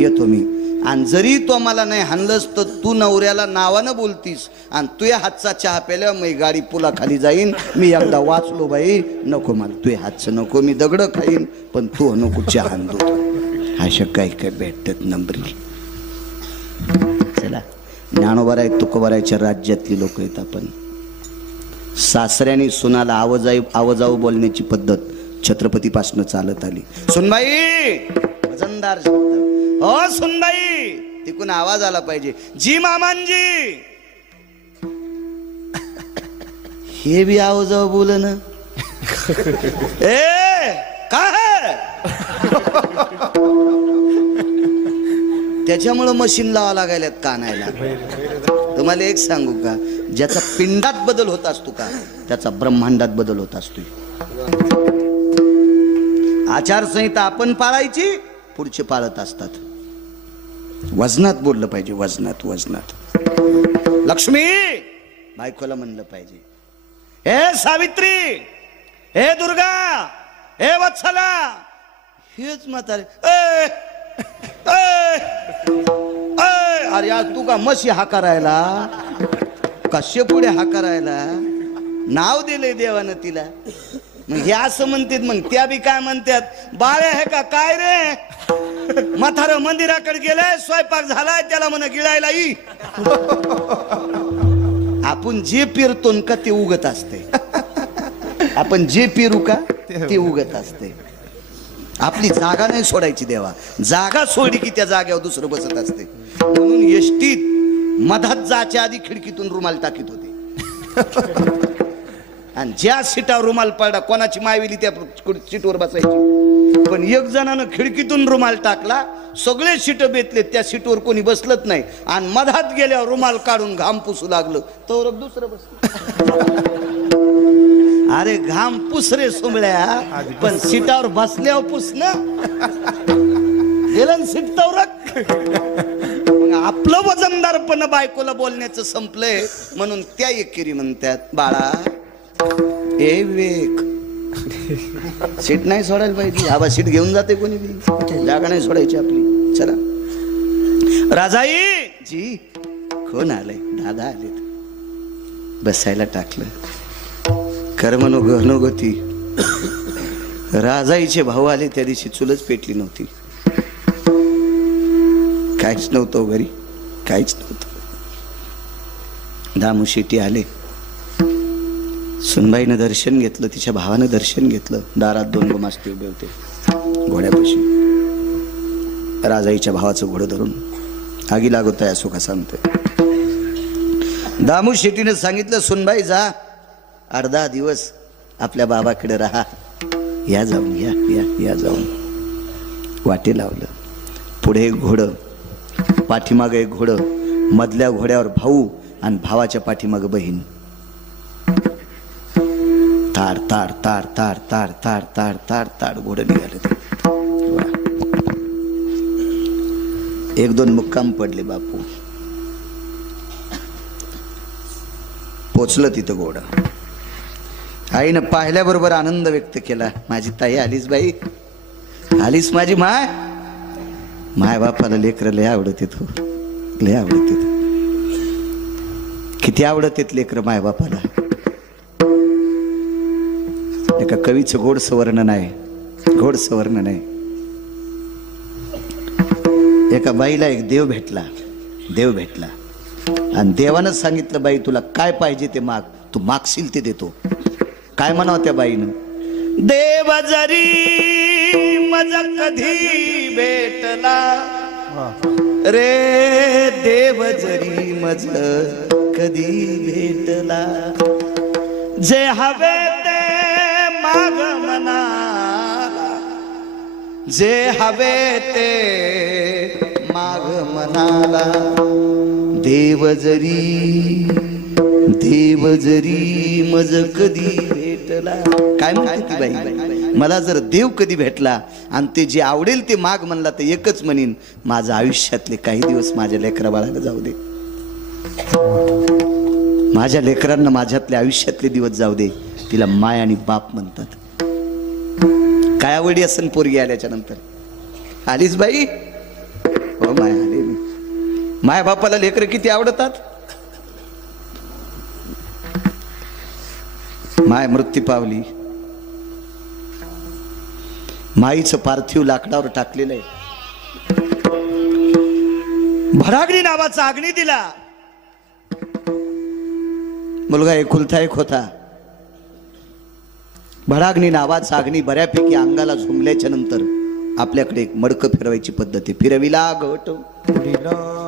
येतो मी. आणि जरी तो मला नाही हाणलंस तर तू नवऱ्याला नावानं बोलतीस आणि तुझ्या हातचा चहा प्यायला मी गाडी पुलाखाली जाईन. मी एकदा वाचलो बाई. नको मला तुझ्या हातचं नको. मी दगड खाईन पण तू नको चहा दूध. अशा काही काय भेटत नंबरी. चला ज्ञानोबाराय तुकोबारायच्या राज्यातली लोक आहेत आपण. सासऱ्याने सुनाला आवाजाऊ बोलण्याची पद्धत छत्रपतीपासून चालत आली. सुनबाई वजनदार शब्द. हो सुनबाई तिकून आवाज आला पाहिजे. जी मामांजी. हे बी आवाजाऊ बोल ना. ए काय त्याच्यामुळं मशीन लावा लागायल्यात कानायला. तुम्हाला एक सांगू का, ज्याचा पिंडात बदल होत असतो का त्याचा ब्रह्मांडात बदल होत असतो. आचारसंहिता आपण पाळायची, पुढचे पाळत असतात. वजनात बोललं पाहिजे. वजनात. लक्ष्मी बायकोला म्हणलं पाहिजे हे सावित्री, हे दुर्गा, हे वत्सला. हेच म्हातारे अरे आज तू का म्हशी हाकारायला, कशे पुढे हाकारायला. नाव दिले देवानं तिला. मग हे असं म्हणतात. मग त्या बी काय म्हणतात, बाळे आहे का काय रे. म्हातारं मंदिराकडे गेलंय, स्वयंपाक झालाय, त्याला म्हण गिळायला ई. आपण जे पेरतो का ते उगत असते. आपण जे पेरू का ते उगत असते. आपली जागा नाही सोडायची देवा. जागा सोडली की त्या जागेवर दुसरं बसत असते. म्हणून एसटीत मधात जायच्या आधी खिडकीतून रुमाल टाकीत होते आणि ज्या सीटावर रुमाल पडला कोणाची मायविली त्या सीटवर बसायची. पण एक जणानं खिडकीतून रुमाल टाकला, सगळे सीट बेतले, त्या सीटवर कोणी बसलत नाही आणि मधात गेल्यावर रुमाल काढून घाम पुसू लागलं तर दुसरं बसलं. अरे घाम पुस रे सोमळ्या, पण सीटावर बसल्यावर पुस ना, गेलं सीट तवरक. आपलं वजनदारपण बायकोला बोलण्याचं संपलंय म्हणून त्या एकेरी म्हणतात, बाळा ए विवेक, सीट नाही सोडायला पाहिजे. आबा सीट घेऊन जाते कोणी बी, जागा नाही सोडायची आपली. चला राजाई जी, कोण आलंय? दादा आलेत. बसायला टाकलं. कर्मनो गहनोगती. राजाईचे भाऊ आले त्या दिवशी चुलच पेटली नव्हती, काहीच नव्हतं घरी, काहीच नव्हतं. दामू शेट्टी आले. सुनबाईनं दर्शन घेतलं, तिच्या भावानं दर्शन घेतलं. दारात 2 गुमास्ते उभे होते घोड्यापाशी. राजाईच्या भावाचं घोडं धरून आगी लागत आहे असो का सांगतोय. दामू शेट्टीनं सांगितलं, सुनबाई जा, 8-10 दिवस आपल्या बाबाकडे राहा, या जाऊन, या या या जाऊन. वाटे लावलं. पुढे एक घोडं, पाठीमागं एक घोडं, मधल्या घोड्यावर भाऊ आणि भावाच्या पाठीमागं बहीण. ताड ताड ताड ताड ताड ताड ताड ताड ताड घोडं निघाले. 1-2 मुक्काम पडले बापू. पोचलं तिथं घोडं. आईनं पाहिल्याबरोबर आनंद व्यक्त केला. माझी ताई आलीस बाई, आलीस माझी माय. माय बापाला लेकरं लय आवडत येतो, लय आवडत येत. किती आवडत येत लेकरं माय बापाला. एका कवीचं गोडसं वर्णन आहे, गोडसं वर्णन आहे. एका बाईला एक देव भेटला, देव भेटला आणि देवानं सांगितलं, बाई तुला काय पाहिजे ते माग, तू मागशील ते देतो. काय म्हणावं त्या बाईनं? देव जरी मज कधी भेटला रे, देव जरी मज कधी भेटला, जे हवे ते माग मनाला, जे हवे ते माग मनाला. देव जरी, देव जरी मज कधी भेटला. काय म्हणते ती बाई? मला जर देव कधी भेटला आणि ते जे आवडेल ते माग म्हणला तर एकच म्हणीन, माझ्या आयुष्यातले काही दिवस माझ्या लेकरा बाळाला जाऊ दे, माझ्या लेकरांना माझ्यातले आयुष्यातले दिवस जाऊ दे. तिला माय आणि बाप म्हणतात. काय आवडी असन पोरगी आल्याच्या नंतर? आलीच बाई? हो माय आली. माय बापाला लेकर किती आवडतात. माय मृत्यू पावली. माईचं पार्थिव लाकडावर टाकलेलं आहे. भरागणी नावाचा अग्नी दिला. मुलगा एकुलता एक होता. भडाग्नी नावाचा अग्नी बऱ्यापैकी अंगाला झुमल्याच्या नंतर आपल्याकडे एक मडकं फिरवायची पद्धत आहे. फिरविला घट.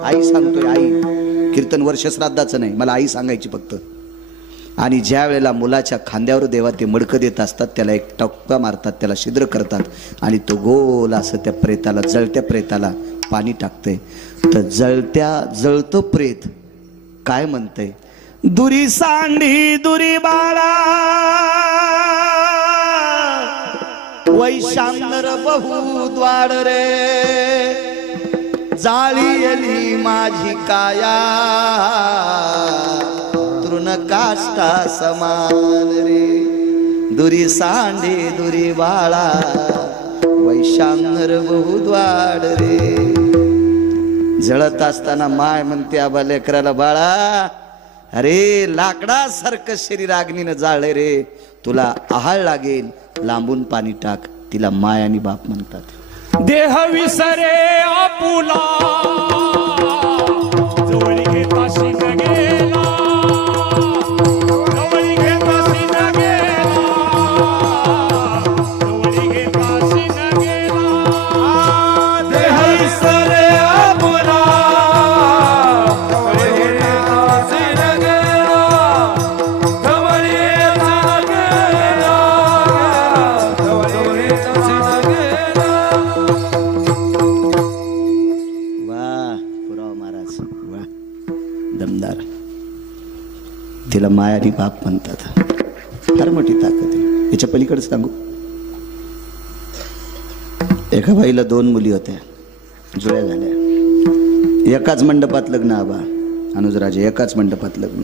आई सांगतोय, आई कीर्तन वर्ष श्राद्धाचं नाही, मला आई सांगायची फक्त. आणि ज्या वेळेला मुलाच्या खांद्यावर देवा ते मडकं देत असतात, त्याला एक टप्पा मारतात, त्याला छिद्र करतात आणि तो गोल असं त्या प्रेताला, जळत्या प्रेताला पाणी टाकतंय. तर जळतं प्रेत काय म्हणतंय? दुरी सांडी दुरी बाळा, वैशांतर बहु द्वार रे, जाळी आली माझी काया, तृण काष्टा समान रे. दुरी सांडी दुरी बाळा, वैशांतर बहु द्वार रे. जळत असताना माय म्हणते आबा लेकराला, बाळा अरे लाकडासारखं शरीर अग्नीनं जाळले रे, तुला आहाळ लागेल, लांबून पाणी टाक. तिला माय आणि बाप म्हणतात. देह विसरे आपुला, जवळ घेताशी न गेला, जवळ घेताशी न गेला, जवळ घेताशी न गेला. देह विसरे आपुला, जवळ तिला माय आणि बाप म्हणतात. फार मोठी ताकद आहे. याच्या पलीकडे सांगू, एका बाईला 2 मुली होत्या, जुळ्या झाल्या. एकाच मंडपात लग्न. आबा अनुजराजे एकाच मंडपात लग्न.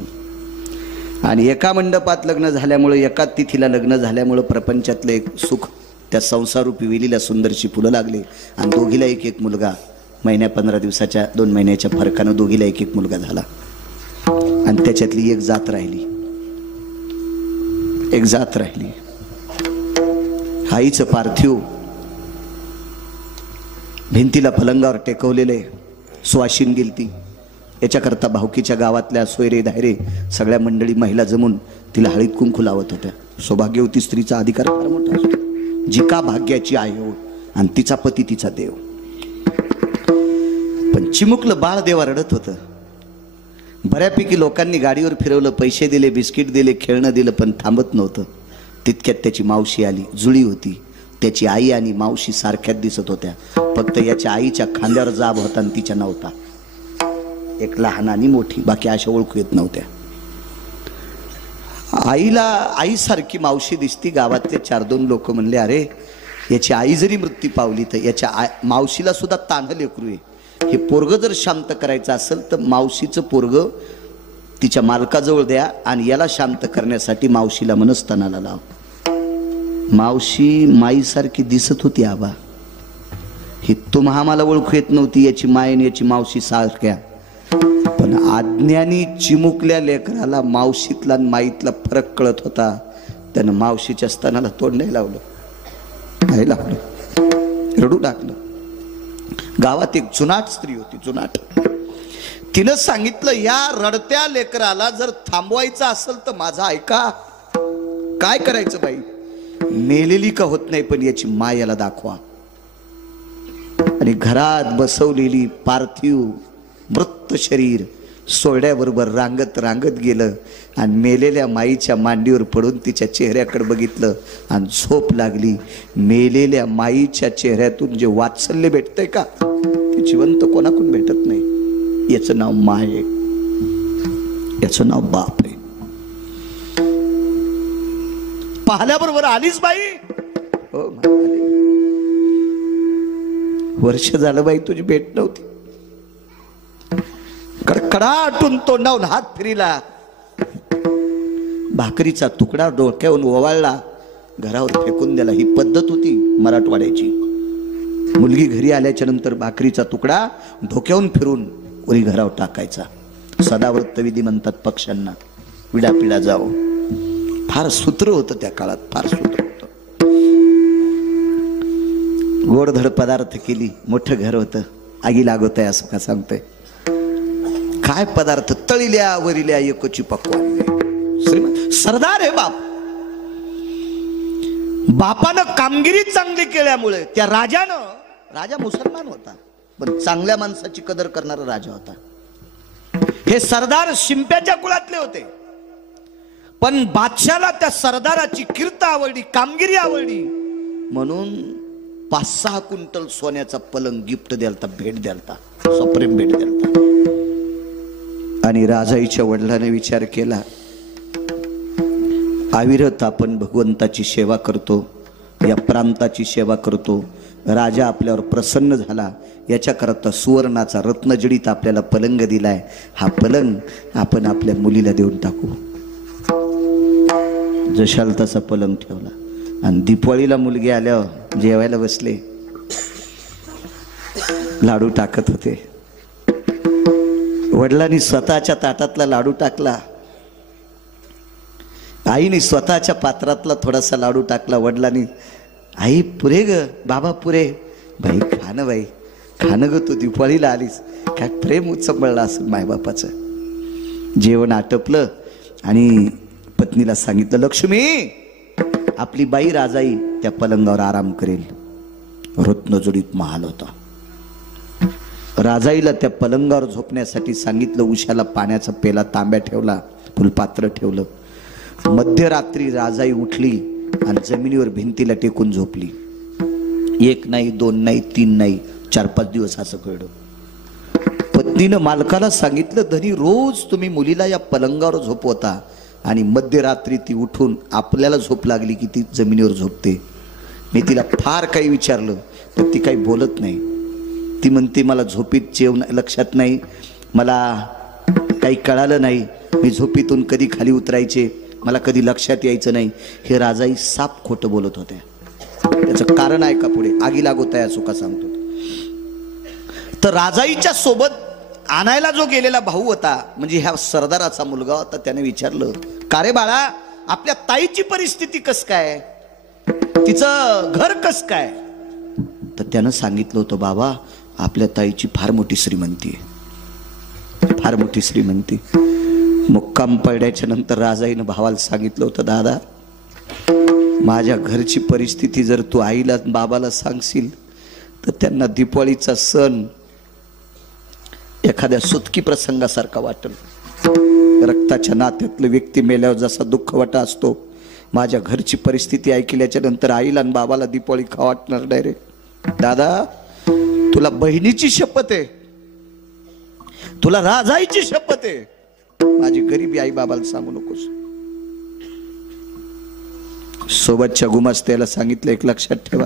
आणि एका मंडपात लग्न झाल्यामुळे, एकाच तिथीला लग्न झाल्यामुळं प्रपंचातलं एक सुख त्या संसारूपी वेलीला सुंदरशी फुलं लागली. आणि दोघीला एक एक मुलगा. महिन्या 15 दिवसाच्या 2 महिन्याच्या फरकानं दोघीला एक एक मुलगा झाला. आणि त्याच्यातली एक जात राहिली. एक जात राहिली. आईचं पार्थिव भिंतीला पलंगावर टेकवलेले. सुवाशीन गेलती. याच्याकरता भावकीच्या गावातल्या सोयरे धायरे सगळ्या मंडळी महिला जमून तिला हळीत कुंकू लावत होत्या. सौभाग्यवती स्त्रीचा अधिकार फार मोठा असतो. जिका भाग्याची आई हो आणि तिचा पती तिचा देव. पण चिमुकलं बाळ देवा रडत होतं. बऱ्यापैकी लोकांनी गाडीवर फिरवलं, पैसे दिले, बिस्किट दिले, खेळणं दिलं, पण थांबत नव्हतं. तितक्यात त्याची मावशी आली. जुळी होती. त्याची आई आणि मावशी सारख्याच दिसत होत्या. फक्त याच्या आईच्या खांद्यावर जाब होता आणि तिच्या नव्हता. एक लहान आणि मोठी, बाकी अशा ओळखू येत नव्हत्या. आईला आईसारखी मावशी दिसती. गावातले 4-2 लोक म्हणले, अरे याची आई जरी मृत्यू पावली तर याच्या मावशीला सुद्धा तान्ह लेकरू आहे. हे पोरग जर शांत करायचं असेल तर मावशीचं पोरग तिच्या मालकाजवळ द्या आणि याला शांत करण्यासाठी मावशीला मनस्तानाला लाव. मावशी माईसारखी दिसत होती. आबा ही तुम्हा आम्हाला ओळखू येत नव्हती. याची माय आणि याची मावशी सारख्या. पण आज्ञानी चिमुकल्या लेकराला मावशीतला माईतला फरक कळत होता. त्यानं मावशीच्या स्तनाला तोंड नाही लावलं. नाही लावलं. रडू लागलं. गावात एक जुनाट स्त्री होती. जुनाट. तिनं सांगितलं, या रडत्या लेकराला जर थांबवायचं असेल तर माझा ऐका. काय करायचं बाई? मेलेली का होत नाही, पण याची माय याला दाखवा. आणि घरात बसवलेली पार्थिव मृत शरीर सोहळ्याबरोबर रांगत रांगत गेलं आणि मेलेल्या माईच्या मांडीवर पडून तिच्या चेहऱ्याकडे बघितलं आणि झोप लागली. मेलेल्या माईच्या चेहऱ्यातून जे वात्सल्य भेटतंय का, ते जिवंत कोणाकडून भेटत नाही. याचं नाव माय आहे. याचं नाव बाप आहे. पाहिल्याबरोबर आलीच बाई. हो, वर्ष झालं बाई तुझी भेट नव्हती. कडकडाटून तोंडावून हात फिरिला. भाकरीचा तुकडा डोक्यावरून ओवाळला, घरावर फेकून दिला. ही पद्धत होती मराठवाड्याची. मुलगी घरी आल्याच्या नंतर भाकरीचा तुकडा डोक्यावरून फिरून वरी घरावर टाकायचा. सदाव्रत विधी म्हणतात पक्ष्यांना. विडापिडा जाओ. फार सूत्र होतं त्या काळात. फार सूत्र होतं. गोडधड पदार्थ केली. मोठं घर होतं. आगी लागत आहे असं का सांगतोय. काय पदार्थ? तळील्या वरिल्या एकोची पकवान. श्रीमंत सरदार आहे बाप. बापानं कामगिरी चांगली केल्यामुळे त्या राजानं, राजा मुसलमान होता पण चांगल्या माणसाची कदर करणारा राजा होता. हे सरदार शिंप्याच्या कुळातले होते. पण बादशाला त्या सरदाराची कीर्त आवडली, कामगिरी आवडली म्हणून 5-6 क्विंटल सोन्याचा पलंग गिफ्ट द्यालता, भेट द्यालता, सप्रेम भेट द्यालता. आणि राजाईच्या वडिलांनी विचार केला, अविरत आपण भगवंताची सेवा करतो, या प्रांताची सेवा करतो. राजा आपल्यावर प्रसन्न झाला. याच्याकरता सुवर्णाचा रत्नजडीत आपल्याला पलंग दिलाय. हा पलंग आपण आपल्या मुलीला देऊन टाकू. जशाल तसा पलंग ठेवला. आणि दिवाळीला मुलगी आल्यावर जेवायला बसले. लाडू टाकत होते. वडिलांनी स्वतःच्या ताटातला लाडू टाकला. आईने स्वतःच्या पात्रातला थोडासा लाडू टाकला. वडिलांनी, आई पुरे ग, बाबा पुरे. बाई खाणं, बाई खाणं ग, तू दिवाळीला आलीस. काय प्रेम उचंबळला असेल मायबापाचं. जेवण आटपलं आणि पत्नीला सांगितलं, लक्ष्मी आपली बाई राजाई त्या पलंगावर आराम करेल. रत्नजडीत महाल होता. राजाईला त्या पलंगावर झोपण्यासाठी सांगितलं. उशाला पाण्याचा पेला तांब्या ठेवला, फुलपात्र ठेवलं. मध्यरात्री राजाई उठली आणि जमिनीवर भिंतीला टेकून झोपली. 1 नाही, 2 नाही, 3 नाही, 4-5 दिवस असं कळलं. पत्नीनं मालकाला सांगितलं, धनी रोज तुम्ही मुलीला या पलंगावर झोपवता आणि मध्यरात्री ती उठून आपल्याला झोप लागली की ती जमिनीवर झोपते. मी तिला फार काही विचारलं तर ती काही बोलत नाही. ती म्हणते मला झोपीत जेवण लक्षात नाही, मला काही कळालं नाही, मी झोपीतून कधी खाली उतरायचे मला कधी लक्षात यायचं नाही. हे राजाई साप खोटं बोलत होत्या. त्याचं कारण आहे का पुढे आगी लागोत आहे असो का सांगतो. तर राजाईच्या सोबत आणायला जो गेलेला भाऊ होता म्हणजे ह्या सरदाराचा मुलगा होता, त्याने विचारलं का रे बाळा आपल्या ताईची परिस्थिती कस काय, तिचं घर कस काय. तर त्यानं सांगितलं होतं बाबा आपल्या ताईची फार मोठी श्रीमंती आहे, फार मोठी श्रीमंती. मुक्काम पडल्याच्या नंतर राजाईनं भावाला सांगितलं होतं दादा माझ्या घरची परिस्थिती जर तू आईला बाबाला सांगशील तर त्यांना दिवाळीचा सण एखाद्या सुतकी प्रसंगासारखा वाटेल. रक्ताच्या नात्यातलं व्यक्ती मेल्यावर जसा दुःख वाटा असतो माझ्या घरची परिस्थिती ऐकल्याच्या नंतर आईला आणि बाबाला दिवाळी खा वाटणार नाही रे. दादा तुला बहिणीची शपथ आहे, तुला राजाईची शपथ आहे, माझी गरीबी आई बाबाला सांगू नकोस. सोबतच्या गुमास्त्याला सांगितलं एक लक्षात ठेवा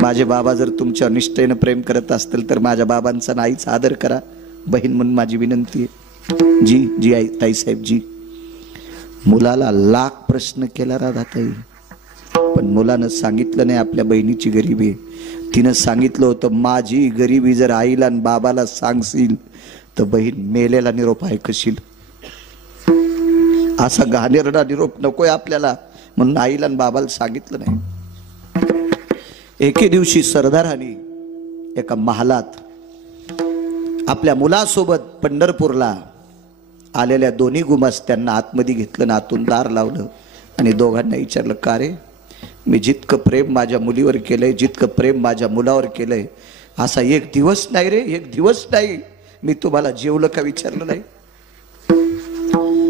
माझे बाबा जर तुमच्या निष्ठेनं प्रेम करत असतील तर माझ्या बाबांचा नाहीच आदर करा. बहीण म्हणून माझी विनंती आहे. जी जी आई ताईसाहेब जी. मुलाला लाख प्रश्न केला राधाताई पण मुलानं सांगितलं नाही आपल्या बहिणीची गरिबी. तिनं सांगितलं होतं माझी गरिबी जर आईला आणि बाबाला सांगशील तर बहीण मेलेला निरोप ऐकशील. असा घाणेरडा निरोप नकोय आपल्याला म्हणून आईला आणि बाबाला सांगितलं नाही. एके दिवशी सरदारांनी एका महालात आपल्या मुलासोबत पंढरपूरला आलेल्या दोन्ही गुमास्त्यांना आतमध्ये घेतलं, आतून दार लावलं आणि दोघांना विचारलं का रे मी जितकं प्रेम माझ्या मुलीवर केलंय जितकं प्रेम माझ्या मुलावर केलंय असा एक दिवस नाही रे, एक दिवस नाही मी तुम्हाला जेवलं का विचारलं नाही.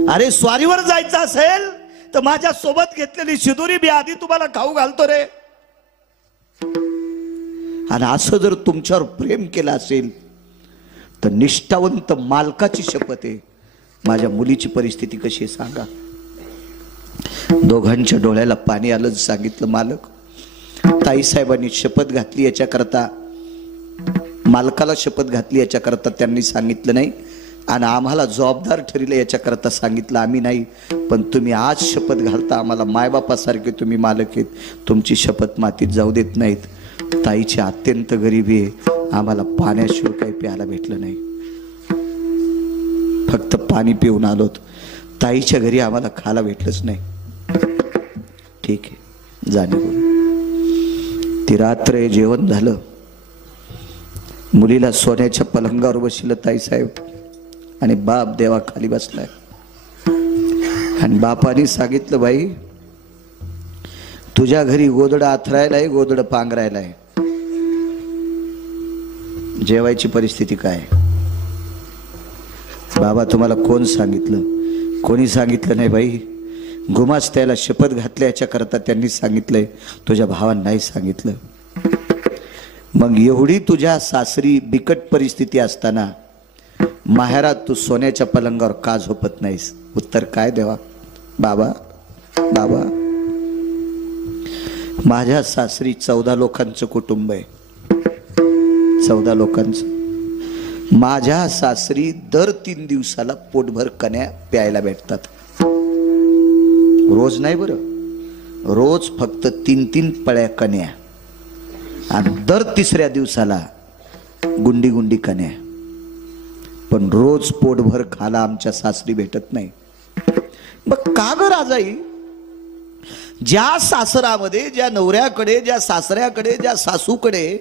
अरे स्वारीवर जायचं असेल तर माझ्या सोबत घेतलेली शिदोरी बी आधी तुम्हाला खाऊ घालतो रे. आणि असं जर तुमच्यावर प्रेम केलं असेल तर निष्ठावंत मालकाची शपथ आहे माझ्या मुलीची परिस्थिती कशी आहे सांगा. दोघांच्या डोळ्याला पाणी आलं. सांगितलं मालक ताईसाहेबांनी शपथ घातली याच्याकरता, मालकाला शपथ घातली याच्याकरता त्यांनी सांगितलं नाही आणि आम्हाला जबाबदार ठरलं याच्याकरता सांगितलं आम्ही नाही. पण तुम्ही आज शपथ घालता आम्हाला मायबापासारखे तुम्ही मालक आहेत, तुमची शपथ मातीत जाऊ देत नाहीत. ताईची अत्यंत गरिबी आहे, आम्हाला पाण्याशिवाय काही प्यायला भेटलं नाही, फक्त पाणी पिऊन आलोत, ताईच्या घरी आम्हाला खायला भेटलंच नाही. ठीक आहे जाणे. ती रात्र जेवण झालं, मुलीला सोन्याच्या पलंगावर बसलं ताईसाहेब आणि बाप देवा खाली बसलाय आणि बापाने सांगितलं बाई तुझ्या घरी गोदड आथरायला आहे, गोदड पांघरायला आहे, जेवायची परिस्थिती काय. बाबा तुम्हाला कोण सांगितलं. कोणी सांगितलं नाही बाई, गुमास्त्याला शपथ घातल्याच्या करता त्यांनी सांगितलंय, तुझ्या भावानं नाही सांगितलं. मग एवढी तुझ्या सासरी बिकट परिस्थिती असताना माहेरात तू सोन्याच्या पलंगावर का झोपत नाहीस. उत्तर काय देवा. बाबा बाबा माझ्या सासरी 14 लोकांचं कुटुंब आहे, 14 लोकांचं. माझ्या सासरी दर 3 दिवसाला पोटभर कण्या प्यायला भेटतात. रोज नाही बरं, रोज फक्त 3-3 पळ्या कण्या आणि दर 3ऱ्या दिवसाला गुंडी गुंडी कण्या. पण रोज पोटभर खाला आमच्या सासरी भेटत नाही. मग का ग राजाई, ज्या सासरामध्ये ज्या नवऱ्याकडे ज्या सासऱ्याकडे ज्या सासूकडे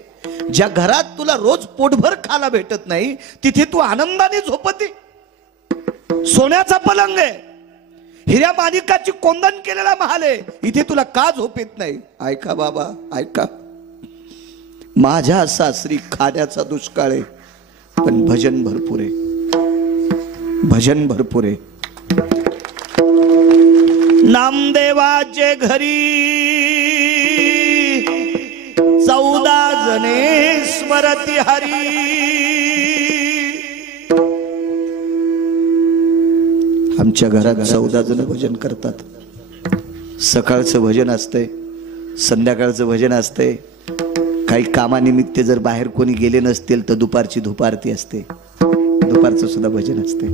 ज्या घरात तुला रोज पोटभर खाला भेटत नाही तिथे तू आनंदाने झोपते. सोन्याचा पलंग आहे, हिऱ्या माणिकाची कोंदण केलेला महाल आहे, इथे तुला का झोप येत नाही. ऐका बाबा ऐका, माझ्या सासरी खाण्याचा दुष्काळ आहे पण भजन भरपूर आहे, भजन भरपूर आहे. नामदेवाचे घरी 14 जणे स्मरती हरी. आमच्या घरात 14 जण भजन करतात. सकाळचं भजन असतंय, संध्याकाळचं भजन असतंय. काही कामानिमित्त जर बाहेर कोणी गेले नसतील तर दुपारची धूपारती असते, दुपारचं सुद्धा भजन असते.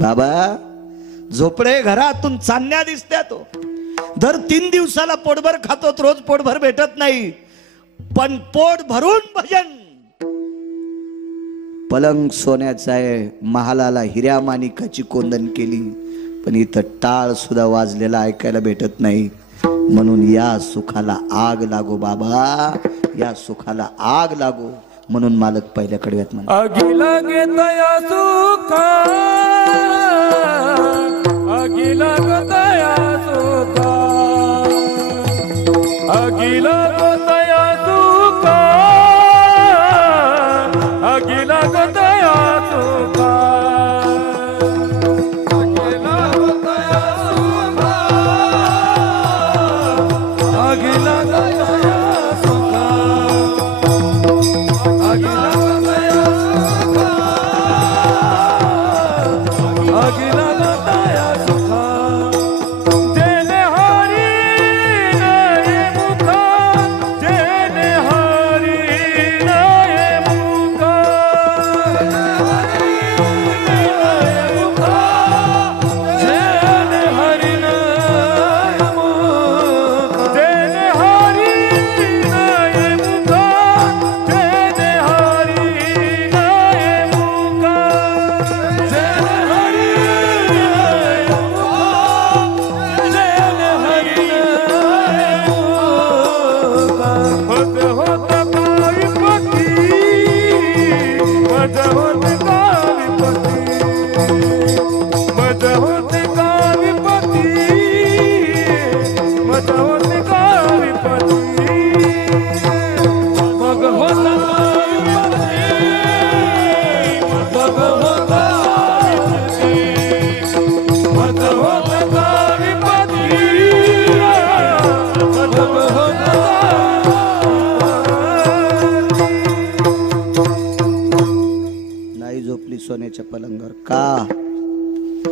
बाबा झोपडे घरातून चांदण्या दिसत्या तो. दर 3 दिवसाला पोटभर खातो, रोज पोटभर भेटत नाही, पण पोट भरून भजन. पलंग सोन्याचा आहे, महालाला हिऱ्या माणिकाची कोंदण केली, पण इथं टाळ सुद्धा वाजलेला ऐकायला भेटत नाही. म्हणून या सुखाला आग लागो बाबा, या सुखाला आग लागो. म्हणून मालक पहिल्या कडव्यात म्हणा, अगिला घेतया सुखा, अगिला घेतया सुखा, अगिला घेतया सुखा, अगिला घेतया सुखा, अगिला घेतया सुखा, अगिला घेतया सुखा, अगिला घेतया सुखा, अगिला घेतया सुखा. जेने हरी नये मुखा, जेने हरी नये मुखा, नये मुखा, जेने हरी नये मुखा, जेने हरी नये मुखा, जेने हरी नये मुखा, जेने हरी नये मुखा, जेने हरी नये मुखा. होत होत काळीपती, मज होत काळीपती, मज होत काळीपती, मज होत काळीपती, मग होत काळीपती, मग होत काळीपती, मग होत काळीपती, मग होत नाही झोपली सोन्याच्या पलंगावर का?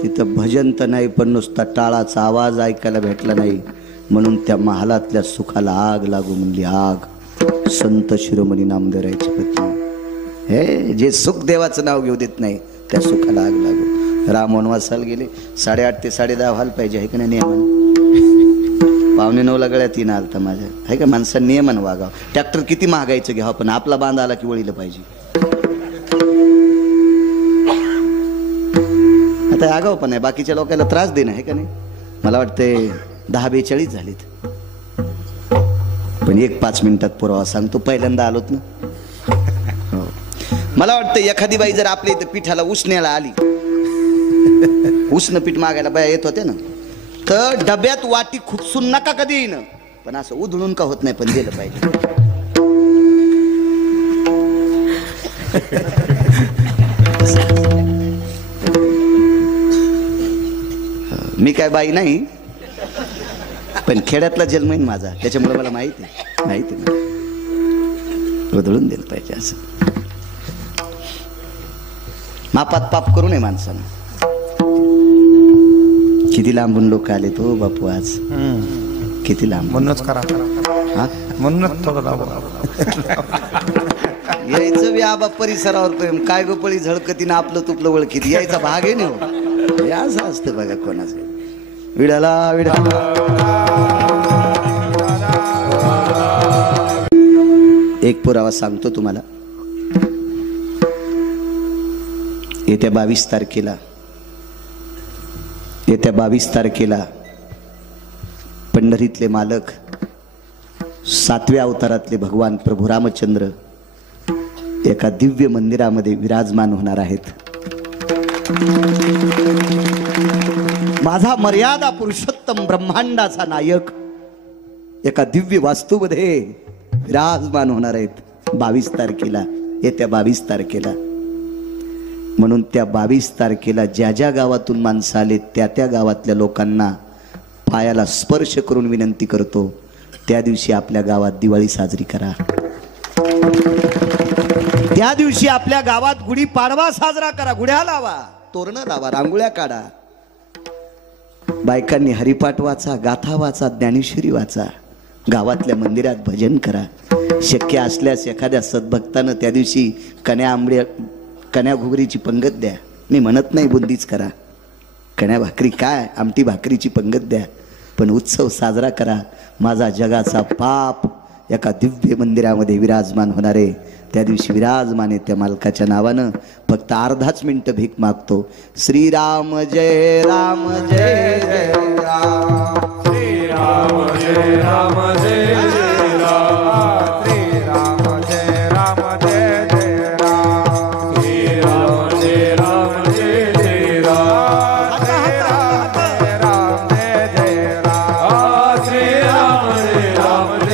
तिथं भजन तर नाही, पण नुसता टाळाचा आवाज ऐकायला भेटला नाही. म्हणून त्या महालातल्या सुखाला आग लागू म्हणली आग. संत शिरोमणी नामदेवरायची पत्नी, हे जे सुख देवाचं नाव घेऊ देत नाही त्या सुखाला आग लागू. राम वनवासाला गेले, 8:30 ते 10:30 व्हायला पाहिजे आहे का नाही नियमन. 8:45 गळ्यात येणं आलता माझ्या, आहे का? माणसानं नियमन वागावं. ट्रॅक्टर किती महागायचं घ्यावं, पण आपला बांध आला की वळीला पाहिजे. आता आगाव पण आहे, बाकीच्या लोकांना त्रास देणं आहे का नाही. मला वाटतंय 10:42 झालीत, पण 5 मिनिटात पुरावा सांगतो. पहिल्यांदा आलोत ना. हो. मला वाटतं एखादी बाई जर आपल्या इथं पिठाला उसण्याला आली, उसनं पीठ मागायला बाया येत होत्या ना, तर डब्यात वाटी खुपसून नका कधी येणं, पण असं उधळून का होत नाही, पण दिलं पाहिजे. मी काय बाई नाही, पण खेड्यातला जन्म आहे माझा, त्याच्यामुळे मला माहिती आहे बदलून दिलं पाहिजे. असं मापात पाप करू नये माणसानं. किती लांबून लोक आले तो बापू आज, किती लांब. म्हणूनच करा, म्हणूनच थोडं यायचं बी आबा परिसरावर प्रेम, काय गोपळी झळकतीनं आपलं तुपलं ओळखीत यायचा भाग आहे ना. हे असं असतं बघा कोणाचं. विडाला विडाला एक पुरावा सांगतो तुम्हाला. येत्या 22 तारखेला पंढरीतले मालक, 7व्या अवतारातले भगवान प्रभू रामचंद्र एका दिव्य मंदिरामध्ये विराजमान होणार आहेत. माझा मर्यादा पुरुषोत्तम ब्रह्मांडाचा नायक एका दिव्य वास्तूमध्ये विराजमान होणार आहेत 22 तारखेला, येत्या 22 तारखेला. म्हणून त्या 22 तारखेला ज्या ज्या गावातून माणसं आले त्या त्या गावातल्या लोकांना पायाला स्पर्श करून विनंती करतो, त्या दिवशी आपल्या गावात दिवाळी साजरी करा. त्या दिवशी आपल्या गावात गुढीपाडवा साजरा करा. गुढ्या लावा, तोरणं लावा, रांगोळ्या काढा. बायकांनी हरिपाठ वाचा, गाथा वाचा, ज्ञानेश्वरी वाचा, गावातल्या मंदिरात भजन करा. शक्य असल्यास एखाद्या सद्भक्तानं त्या दिवशी कण्या घुगरीची पंगत द्या. मी म्हणत नाही बुंदीच करा, कण्या भाकरी काय, आमटी भाकरीची पंगत द्या, पण उत्सव साजरा करा. माझा जगाचा बाप एका दिव्य मंदिरामध्ये विराजमान होणार आहे. त्या दिवशी विराजमान आहे त्या मालकाच्या नावानं फक्त अर्धाच मिनिट भीक मागतो. श्रीराम जय राम जय जय राम, श्रीराम जय राम जय जय राम, श्रीराम जय राम जय जय राम, श्रीराम जय राम जय जय राम, श्रीराम जय राम जय जय राम, श्रीराम जय राम जय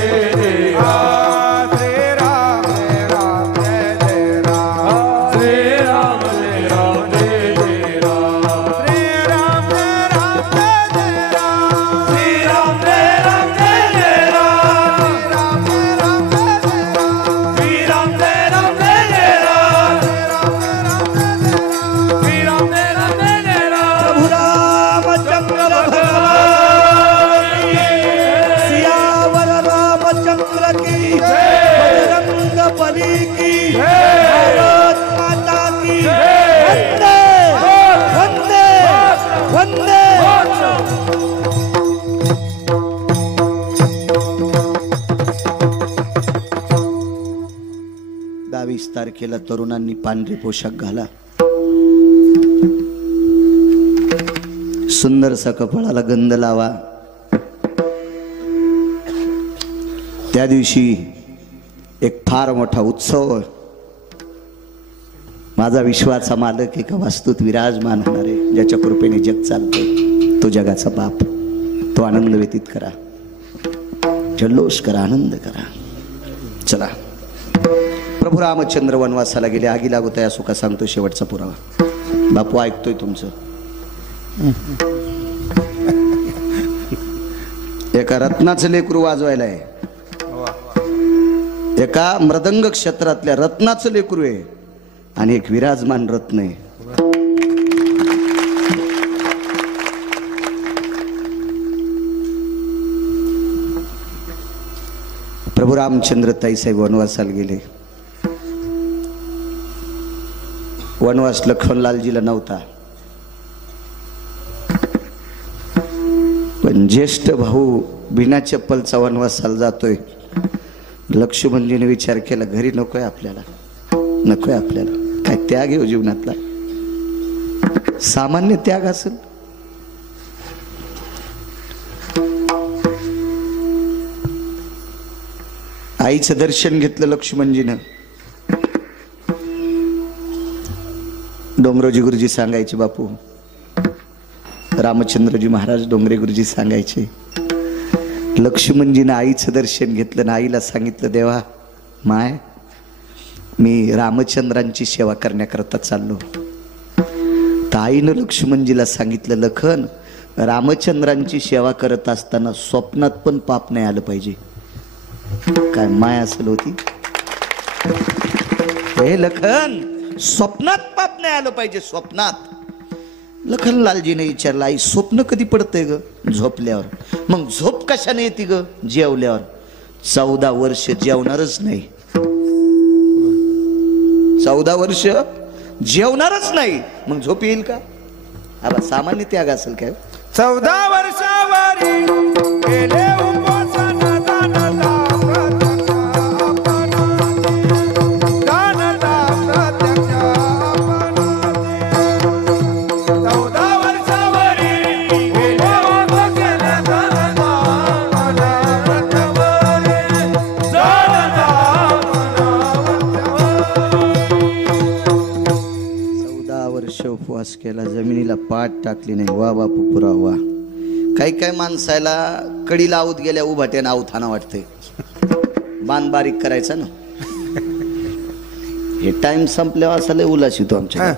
जय राम, श्रीराम जय राम जय जय राम, श्रीराम जय राम जय जय राम, श्रीराम जय राम जय जय राम, श्रीराम जय राम जय जय राम, श्रीराम जय राम जय जय राम, श्रीराम जय राम जय जय राम, प्रभु रामचंद्र भगवान सियावर रामचंद्र की बजरंग बली की भारत माता की वंदे वंदे वंदे. 22 तारखेला तरुणांनी पांढरे पोशाख घाला, सुंदरसा कपाळाला गंध लावा. त्या दिवशी एक फार मोठा उत्सव माझा विश्वाचा मालक एका वास्तूत विराजमान होणार आहे. ज्याच्या कृपेने जग चालतं तो जगाचा बाप. तो आनंद व्यतीत करा, जल्लोष करा, आनंद करा. चला, प्रभू रामचंद्र वनवासाला गेले. आगी लागू या सुखा सांगतो शेवटचा पुरावा. बापू ऐकतोय तुमचं. एका रत्नाचं लेकरू वाजवायला आहे, एका मृदंग क्षेत्रातल्या रत्नाचं लेकरू आहे आणि एक विराजमान रत्न आहे. प्रभू रामचंद्र ताईसाहेब वनवासाला गेले. वनवास लखनलालजीला नव्हता, पण ज्येष्ठ भाऊ बिना चप्पलचा वनवासाला जातोय. लक्ष्मणजीने विचार केला, घरी नकोय आपल्याला, नकोय आपल्याला. काय त्याग आहे जीवनातला, सामान्य त्याग असेल. आईचं दर्शन घेतलं लक्ष्मणजीनं. डोंगरोजी गुरुजी सांगायचे, बापू रामचंद्रजी महाराज डोंगरे गुरुजी सांगायचे, लक्ष्मणजीनं आईचं दर्शन घेतलं ना आईला सांगितलं, देवा माय मी रामचंद्रांची सेवा करण्याकरता चाललो. तर आईनं लक्ष्मणजीला सांगितलं, लखन रामचंद्रांची सेवा करत असताना स्वप्नात पण पाप नाही आलं पाहिजे. काय माय असेल होती हे लखन, स्वप्नात पाप नाही आलं पाहिजे, स्वप्नात. लखनलालजीने विचारलं, आई स्वप्न कधी पडतंय ग? झोपल्यावर. मग झोप कशाने येते ग? जेवल्यावर. 14 वर्ष जेवणारच नाही, 14 वर्ष जेवणारच नाही, मग झोप येईल का? आला सामान्य त्याग असेल काय? 14 वर्षावरी गेले उपोषण दानता प्रत्यक्ष आपणाचे, दानता प्रत्यक्ष आपणाचे. 14 वर्षावरी गेले उपोषण दानता प्रत्यक्षवरी, दानता प्रत्यक्षवरी. 14 वर्ष उपवास केला, जमिनीला पाठ टाकली नाही. वा बापू पुरा वा. काही काही माणसाला कडीला आऊत गेल्या उभाट्यानं आऊथाना वाटतंय, बांध बारीक करायचा ना. हे टाइम संपल्यावर असा लय उल्हास येतो आमच्या.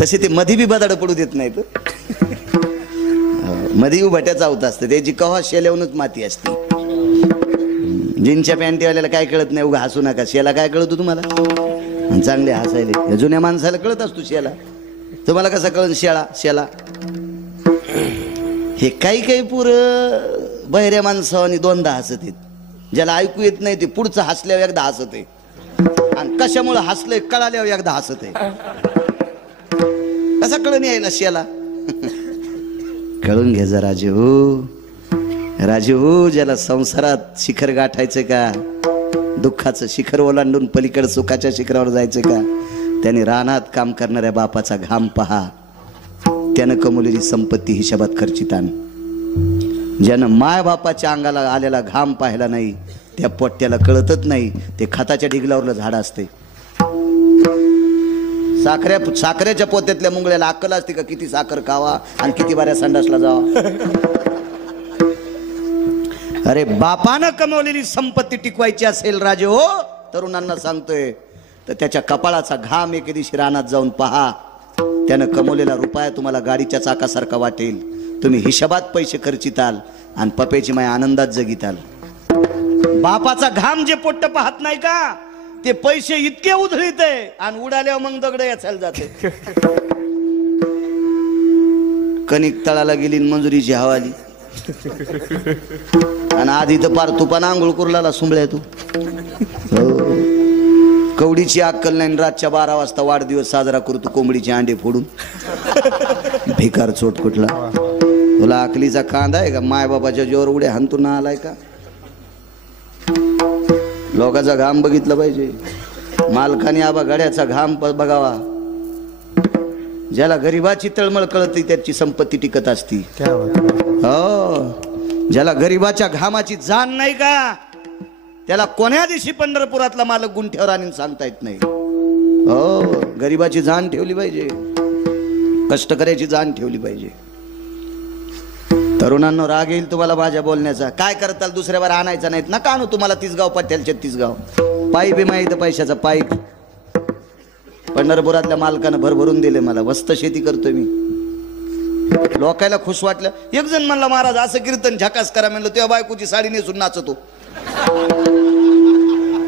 तसे ते मधी बी बदाड पडू देत नाहीत. मधी उभाट्याचा आऊत असतं, त्याची कव्हा शेल्यावूनच माती असते. जिनच्या पॅन्टीवाल्याला काय कळत नाही, उगा हसू नका. शेला काय कळत तुम्हाला? आणि चांगले हसायले. या जुन्या माणसाला कळत असतो शेला, तुम्हाला कसं कळन शेळा शेला. हे काही काही पुर बहिऱ्या माणसावानी दोनदा हसत आहेत. ज्याला ऐकू येत नाही ते पुढचं हसल्यावर एकदा हसत आहे, आणि कशामुळे हसलंय कळाल्यावर एकदा हसत आहे. कसा कळून यायला शेला? कळून घे जा राजू, राजू. ज्याला संसारात शिखर गाठायचं का, दुःखाचं शिखर ओलांडून पलीकडे सुखाच्या शिखरावर जायचं का, त्याने रानात काम करणाऱ्या बापाचा घाम पहा. त्यानं कमवलेली संपत्ती हिशोबात खर्चित आण. ज्यानं माय बापाच्या अंगाला आलेला घाम पाहिला नाही, त्या पोट्याला कळतच नाही ते खताच्या ढिगलावरलं झाड असते. साखरेच्या पोत्यातल्या मुंगळ्याला अक्कल असते का किती साखर खावा आणि किती बाऱ्या संडासला जावा. अरे बापानं कमवलेली संपत्ती टिकवायची असेल राजे हो, तरुणांना सांगतोय, तर त्याच्या कपाळाचा घाम एके दिवशी रानात जाऊन पहा. त्यानं कमवलेला रुपया तुम्हाला गाडीच्या चाकासारखा वाटेल. तुम्ही हिशोबात पैसे खर्चिताल आणि पप्याची माय आनंदात जगिताल. बापाचा घाम जे पोट्ट पाहत नाही का, ते पैसे इतके उधळीत आहे आणि उडाल्यावर मग दगड याचायला जाते. कणिक तळाला गेली मंजुरीची हवाली, आणि आधी तर पार तुपानं आंघोळ कुरलाला सुंबळ्या तू. कवडीची अक्कल नाही, रातच्या 12 वाजता वाढदिवस साजरा करतो कोंबडीचे अंडे फोडून. भिकार चोट कुठला. तुला अकलीचा कांदा आहे का? मायबापाच्या जोर उड्या हाणतून ना आलाय का? लोकांचा घाम बघितलं पाहिजे. मालकाने आबा गड्याचा घाम बघावा. ज्याला गरिबाची तळमळ कळते त्याची संपत्ती टिकत असती. हो, ज्याला गरिबाच्या घामाची जाण नाही का, त्याला कोण्या दिवशी पंढरपुरातला मालक गुंठ्यावर आणून सांगता येत नाही. हो, गरिबाची जाण ठेवली पाहिजे, कष्टकऱ्याची जाण ठेवली पाहिजे. तरुणांना राग येईल तुम्हाला माझ्या बोलण्याचा. काय करताल? दुसऱ्या बार आणायचा नाहीत ना का आणू तुम्हाला 30 गाव पट्ट्याल 36 गाव. पाईप आहे माहिती पैशाचा पाईप. पंढरपुरातल्या मालकानं भरभरून दिले मला. मस्त शेती करतोय मी. लोकायला खुश वाटलं. एक जण म्हणला महाराज असं कीर्तन झकास करा. म्हणलं तेव्हा बायकोची साडी नेसून नाचतो.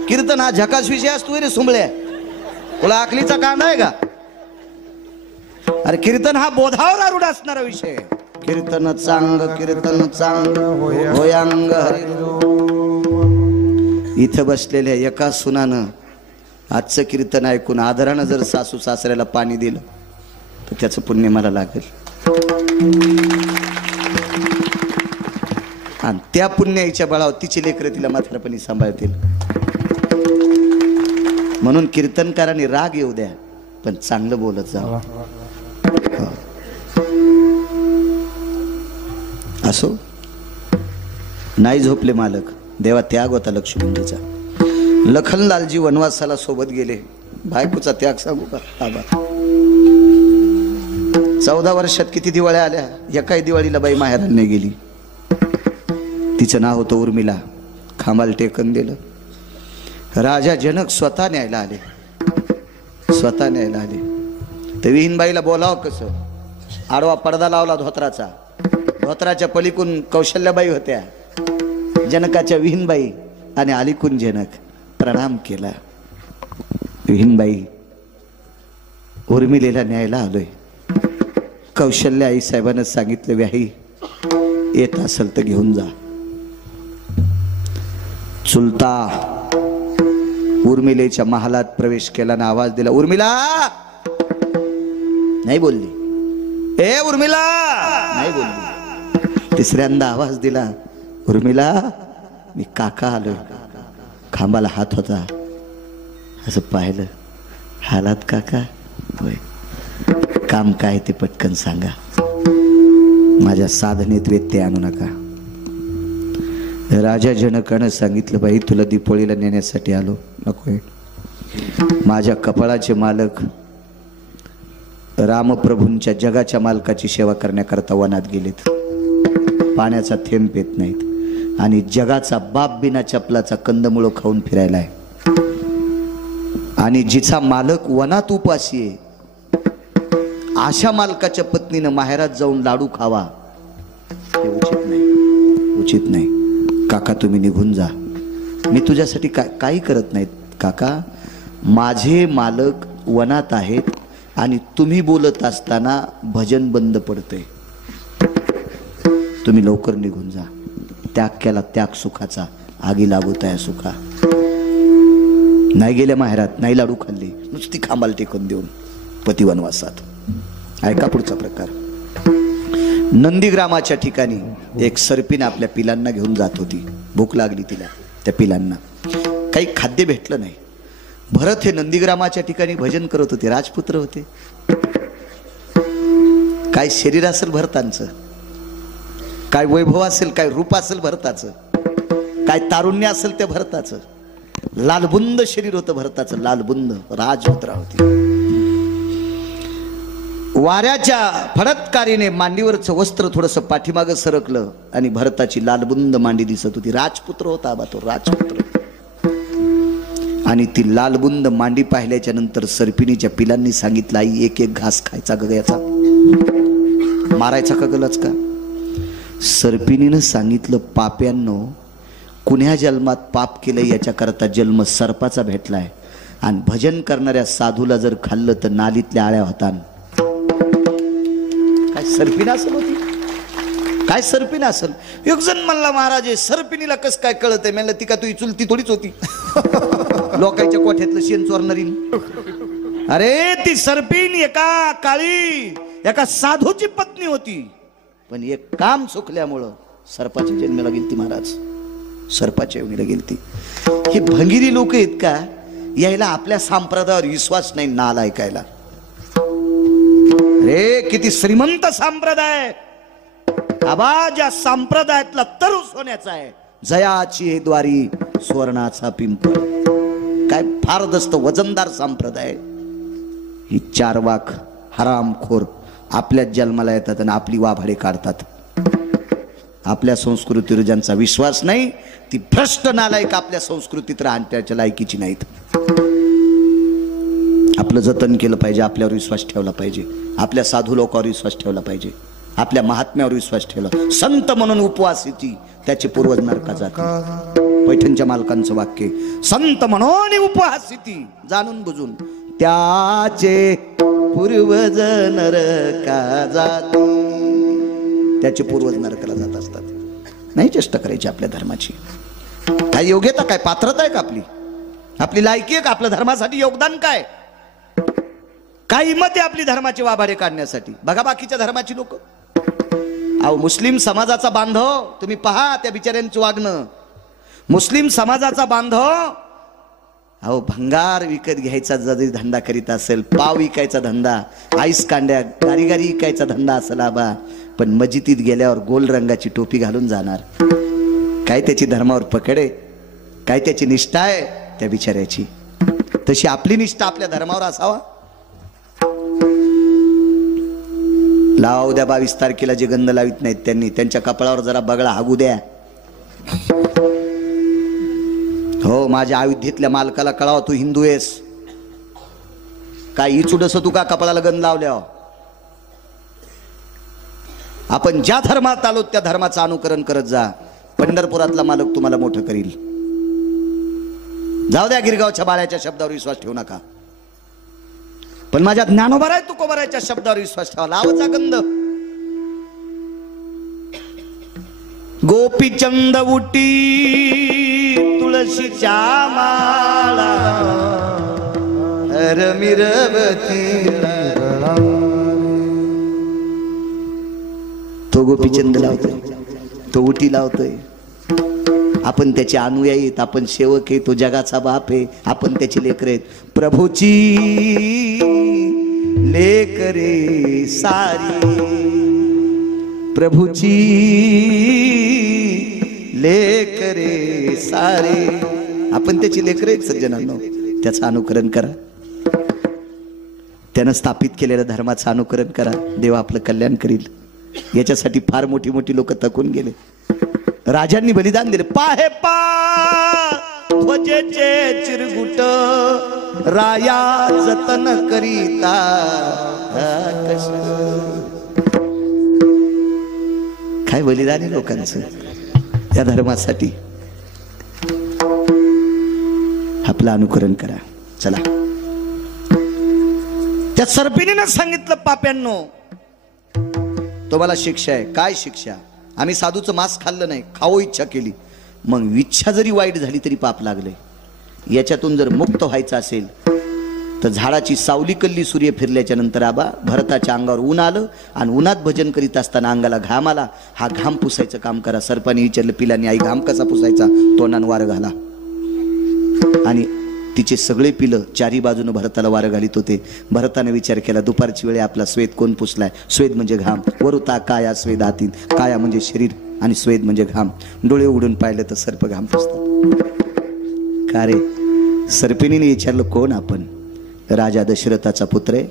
कीर्तन हा झकास विषय असतो रे सुंबळ्या. तुला अकलीचा कांदा आहे का? अरे कीर्तन हा बोधावर आरूढ असणारा विषय. कीर्तन चांग होयांग हरी. इथं बसलेल्या एका सुनानं आजचं कीर्तन ऐकून आदरानं जर सासू सासऱ्याला पाणी दिलं तर त्याचं पुण्य मला लागेल. आणि त्या पुण्याच्या बळावर तिची लेकरं तिला म्हातारपणी सांभाळतील. म्हणून कीर्तनकारांनी राग येऊ द्या, पण चांगलं बोलत जा. असो, नाही झोपले मालक. देवा त्याग होता लक्ष्मणजीचा. लखनलालजी वनवासाला सोबत गेले. बायकोचा त्याग सांगू का? 14 वर्षात किती दिवाळ्या आल्या. एकाही दिवाळीला बाई माहेराला नाही गेली. तिचं नाव होतं उर्मिला. खांबाला टेकन दिलं. राजा जनक स्वतः न्यायला आले. तर विहीनबाईला बोलावं कसं? आडवा पडदा लावला धोत्राचा. धोत्राच्या पलीकून कौशल्याबाई होत्या, जनकाच्या विहीनबाई, आणि अलीकून जनक. प्रणाम केला. विहीनबाई, उर्मिलेला न्यायला आलोय. कौशल्या आई साहेबांना सांगितलं, व्याही येत असेल तर घेऊन जा. चुलता उर्मिलेच्या महालात प्रवेश केला ना आवाज दिला, उर्मिला. नाही बोलली. ए उर्मिला, नाही बोलली. तिसऱ्यांदा आवाज दिला, उर्मिला मी काका आलोय. खांबाला हात होता. असं पाहिलं. हालात काका? होय. काम काय ते पटकन सांगा. माझ्या साधनेत व्यत्यय आणू नका. राजा जनकानं सांगितलं, बाई तुला दीपोळीला नेण्यासाठी आलो. नकोय. माझ्या कपाळाचे मालक रामप्रभूंच्या जगाच्या मालकाची सेवा करण्याकरता वनात गेलेत. पाण्याचा थेंब पेत नाहीत आणि जगाचा बाप बिना चपलाचा कंदमुळं खाऊन फिरायला आहे. आणि जिचा मालक वनात उपाशी आहे अशा मालकाच्या पत्नीनं माहेरात जाऊन लाडू खावा हे उचित नाही. उचित नाही. काका तुम्ही निघून जा. मी तुझ्यासाठी काही करत नाहीत काका. माझे मालक वनात आहेत आणि तुम्ही बोलत असताना भजन बंद पडतंय, तुम्ही लवकर निघून जा. त्याग केला त्याग सुखाचा, आगी लागूत आहे सुखा. नाही गेल्या माहेरात, नाही लाडू खाल्ली, नुसती खांबाल टेकून देऊन पती वनवासात. ऐका पुढचा प्रकार. नंदीग्रामाच्या ठिकाणी एक सर्पिन आपल्या पिलांना घेऊन जात होती. भूक लागली तिला, त्या पिलांना काही खाद्य भेटलं नाही. भरत हे नंदीग्रामाच्या ठिकाणी भजन करत होते, राजपुत्र होते. काय शरीर असेल भरतांचं, काय वैभव असेल, काय रूप असेल भरताचं, काय तारुण्य असेल त्या भरताचं. लालबुंद शरीर होतं भरताचं, लालबुंद राजपुत्र होती. वाऱ्याच्या फडतकारीने मांडीवरचं वस्त्र थोडंसं पाठीमागं सरकलं आणि भरताची लालबुंद मांडी दिसत होती. राजपुत्र होता बा तो, राजपुत्र. आणि ती लालबुंद मांडी पाहिल्याच्या नंतर सर्पिणीच्या पिलांनी सांगितलं, आई एक एक घास खायचा ग याचा, मारायचा का गलच का. सर्पिणीनं सांगितलं, पाप्यांनो, कुण्या जन्मात पाप केलं याच्याकरता जन्म सर्पाचा भेटलाय, आणि भजन करणाऱ्या साधूला जर खाल्लं तर नालीतल्या आळ्या होतात. काय सर्पिण असेल होती, काय सर्पिण असेल. एक जण म्हणला, महाराज सर्पिणीला कस काय कळत आहे. म्हणलं, ती का तुझी चुलती थोडीच होती, लोकांच्या कोठ्यातलं शेण चोरणारी. अरे ती सर्पिण एका काळी एका साधूची पत्नी होती, पण एक काम चुकल्यामुळं सर्पाच्या जन्माला गेलती. महाराज सर्पाच्या योनीला गेलती. हे भंगिरी लोक आहेत का, यायला आपल्या संप्रदायावर विश्वास नाही नाल ऐकायला. रे किती श्रीमंत संप्रदाय आबा, ज्या संप्रदायातला तरु सोन्याचा आहे. जयाची हे द्वारी सुवर्णाचा पिंपळ. काय फार दस्त वजनदार संप्रदाय. ही चार वाक हरामखोर आपल्याच जन्माला येतात आणि आपली वाभाडे काढतात. आपल्या संस्कृतीवर ज्यांचा विश्वास नाही ती भ्रष्ट नालायक आपल्या संस्कृतीत राहण्याच्या लायकीची नाहीत. आपलं जतन केलं पाहिजे, आपल्यावर विश्वास ठेवला पाहिजे, आपल्या साधू लोकांवर विश्वास ठेवला पाहिजे, आपल्या महात्म्यावर विश्वास ठेवला. संत म्हणून उपवासाची त्याचे पूर्वज नरकात जातात. पैठणच्या मालकांचं वाक्य, संत म्हणून उपवासिती, जाणून बुजून त्याचे पूर्वज नरका जाते. त्याचे पूर्वज नरकाला जात असतात. नाही चेष्टा करायची आपल्या धर्माची. काय योग्यता, काय पात्रता आहे का आपली, आपली लायकी आहे का, आपल्या धर्मासाठी योगदान काय, काय हिंमत आहे आपली धर्माचे वाभाडे काढण्यासाठी. बघा बाकीच्या धर्माची लोक. अहो मुस्लिम समाजाचा बांधव तुम्ही पहा त्या बिचाऱ्यांचं वागणं. मुस्लिम समाजाचा बांधव अहो भंगार विकत घ्यायचा जरी धंदा करीत असेल, पाव विकायचा धंदा, आईस कांड्या गारी विकायचा धंदा असेल आबा, पण मस्जिदीत गेल्यावर गोल रंगाची टोपी घालून जाणार. काय त्याची धर्मावर पकड आहे, काय त्याची निष्ठा आहे त्या बिचाऱ्याची. तशी आपली निष्ठा आपल्या धर्मावर असावा. लावा उद्या 22 तारखेला जे गंध लावित नाहीत त्यांनी त्यांच्या कपाळावर जरा बगळा हागू द्या. हो माझ्या अयोध्येतल्या मालकाला कळाव तू हिंदू आहेस काय, इचुडस तू का कपाळाला गंध लावल्या. आपण ज्या धर्मात आलो त्या धर्माचं अनुकरण करत जा. पंढरपुरातला मालक तुम्हाला मोठं करील. जाऊ द्या गिरगावच्या बाळ्याच्या शब्दावर विश्वास ठेवू नका, पण माझ्या ज्ञानोबाराय तुकोबारायच्या शब्दावर विश्वास ठेवा. लावचा गंध. गोपीचंद उटी तुळशीच्या माळा रमिरवती, तो गोपीचंद लावतोय, तो उटी लावतोय. आपण त्याचे अनुयायी आहेत, आपण सेवक आहे. तो जगाचा बाप आहे, आपण त्याची लेकर आहेत. प्रभूची लेकरे सारी, प्रभूची लेकरे सारे, आपण त्याची लेकरे आहेत सज्जनांनो. त्याचं अनुकरण करा, त्यानं स्थापित केलेल्या धर्माचं अनुकरण करा. देव आपलं कल्याण करील. याच्यासाठी फार मोठी मोठी लोक थकून गेले, राजांनी बलिदान दिले. पाहे पा ध्वजेचे चिरगुट राया जतन करीता, काय बलिदान आहे लोकांचं या धर्मासाठी. आपलं अनुकरण करा. चला. त्या सर्पिणीनं सांगितलं, पाप्यांनो तुम्हाला शिक्षा आहे. काय शिक्षा? आम्ही साधूचं मांस खाल्लं नाही, खावो इच्छा केली. मग इच्छा जरी वाईट झाली तरी पाप लागले. याच्यातून जर मुक्त व्हायचं असेल तर झाडाची सावली कल्ली सूर्य फिरल्याच्या नंतर आबा भरताच्या अंगावर ऊन आलं आणि उन्हात भजन करीत असताना अंगाला घाम आला. हा घाम पुसायचं काम करा. सर्पाने विचारलं पिलांनी, आई घाम कसा पुसायचा? तोंडानं वारं घाला. आणि तिचे सगळे पिलं चारी बाजूने भरताला वारं घालीत होते. भरताने विचार केला, दुपारची वेळे आपला स्वेद कोण पुसलाय? स्वेद म्हणजे घाम. वरुता काया स्वेदातील, काया म्हणजे शरीर आणि स्वेद म्हणजे घाम. डोळे उघडून पाहिलं तर सर्प घाम पुसतात. का रे? सर्पिणीने विचारलं, कोण आपण? राजा दशरथाचा पुत्र आहे,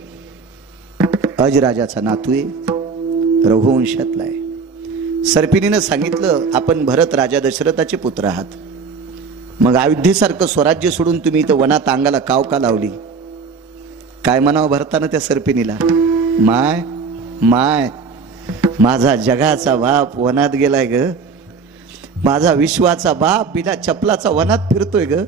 अजराजाचा नातू आहे, रघुवंशातला आहे. सर्पिणीनं सांगितलं, आपण भरत राजा दशरथाचे पुत्र आहात. मग अयोध्येसारखं स्वराज्य सोडून तुम्ही इथं वनात अंगाला काव का लावली? काय म्हणावं भरतानं त्या सर्पिणीला? माय माय, माझा जगाचा बाप वनात गेलाय ग. माझा विश्वाचा बाप बिना चपलाचा वनात फिरतोय ग.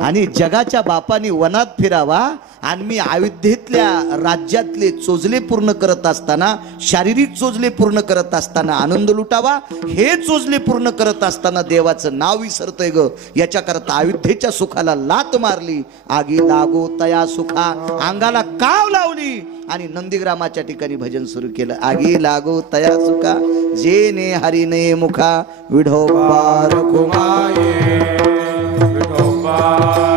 आणि जगाच्या बापाने वनात फिरावा आणि मी अयोध्येतल्या राज्यातले चोजले पूर्ण करत असताना, शारीरिक चोजले पूर्ण करत असताना आनंद लुटावा. हे चोजले पूर्ण करत असताना देवाचं नाव विसरतोय ग. याच्याकरता अयोध्येच्या सुखाला लात मारली. आगी लागो तया सुखा, अंगाला काव लावली आणि नंदीग्रामाच्या ठिकाणी भजन सुरू केलं. आगी लागो तया सुखा, जेने हरिने मुखा, विढोबा रखुमाये, विढोबा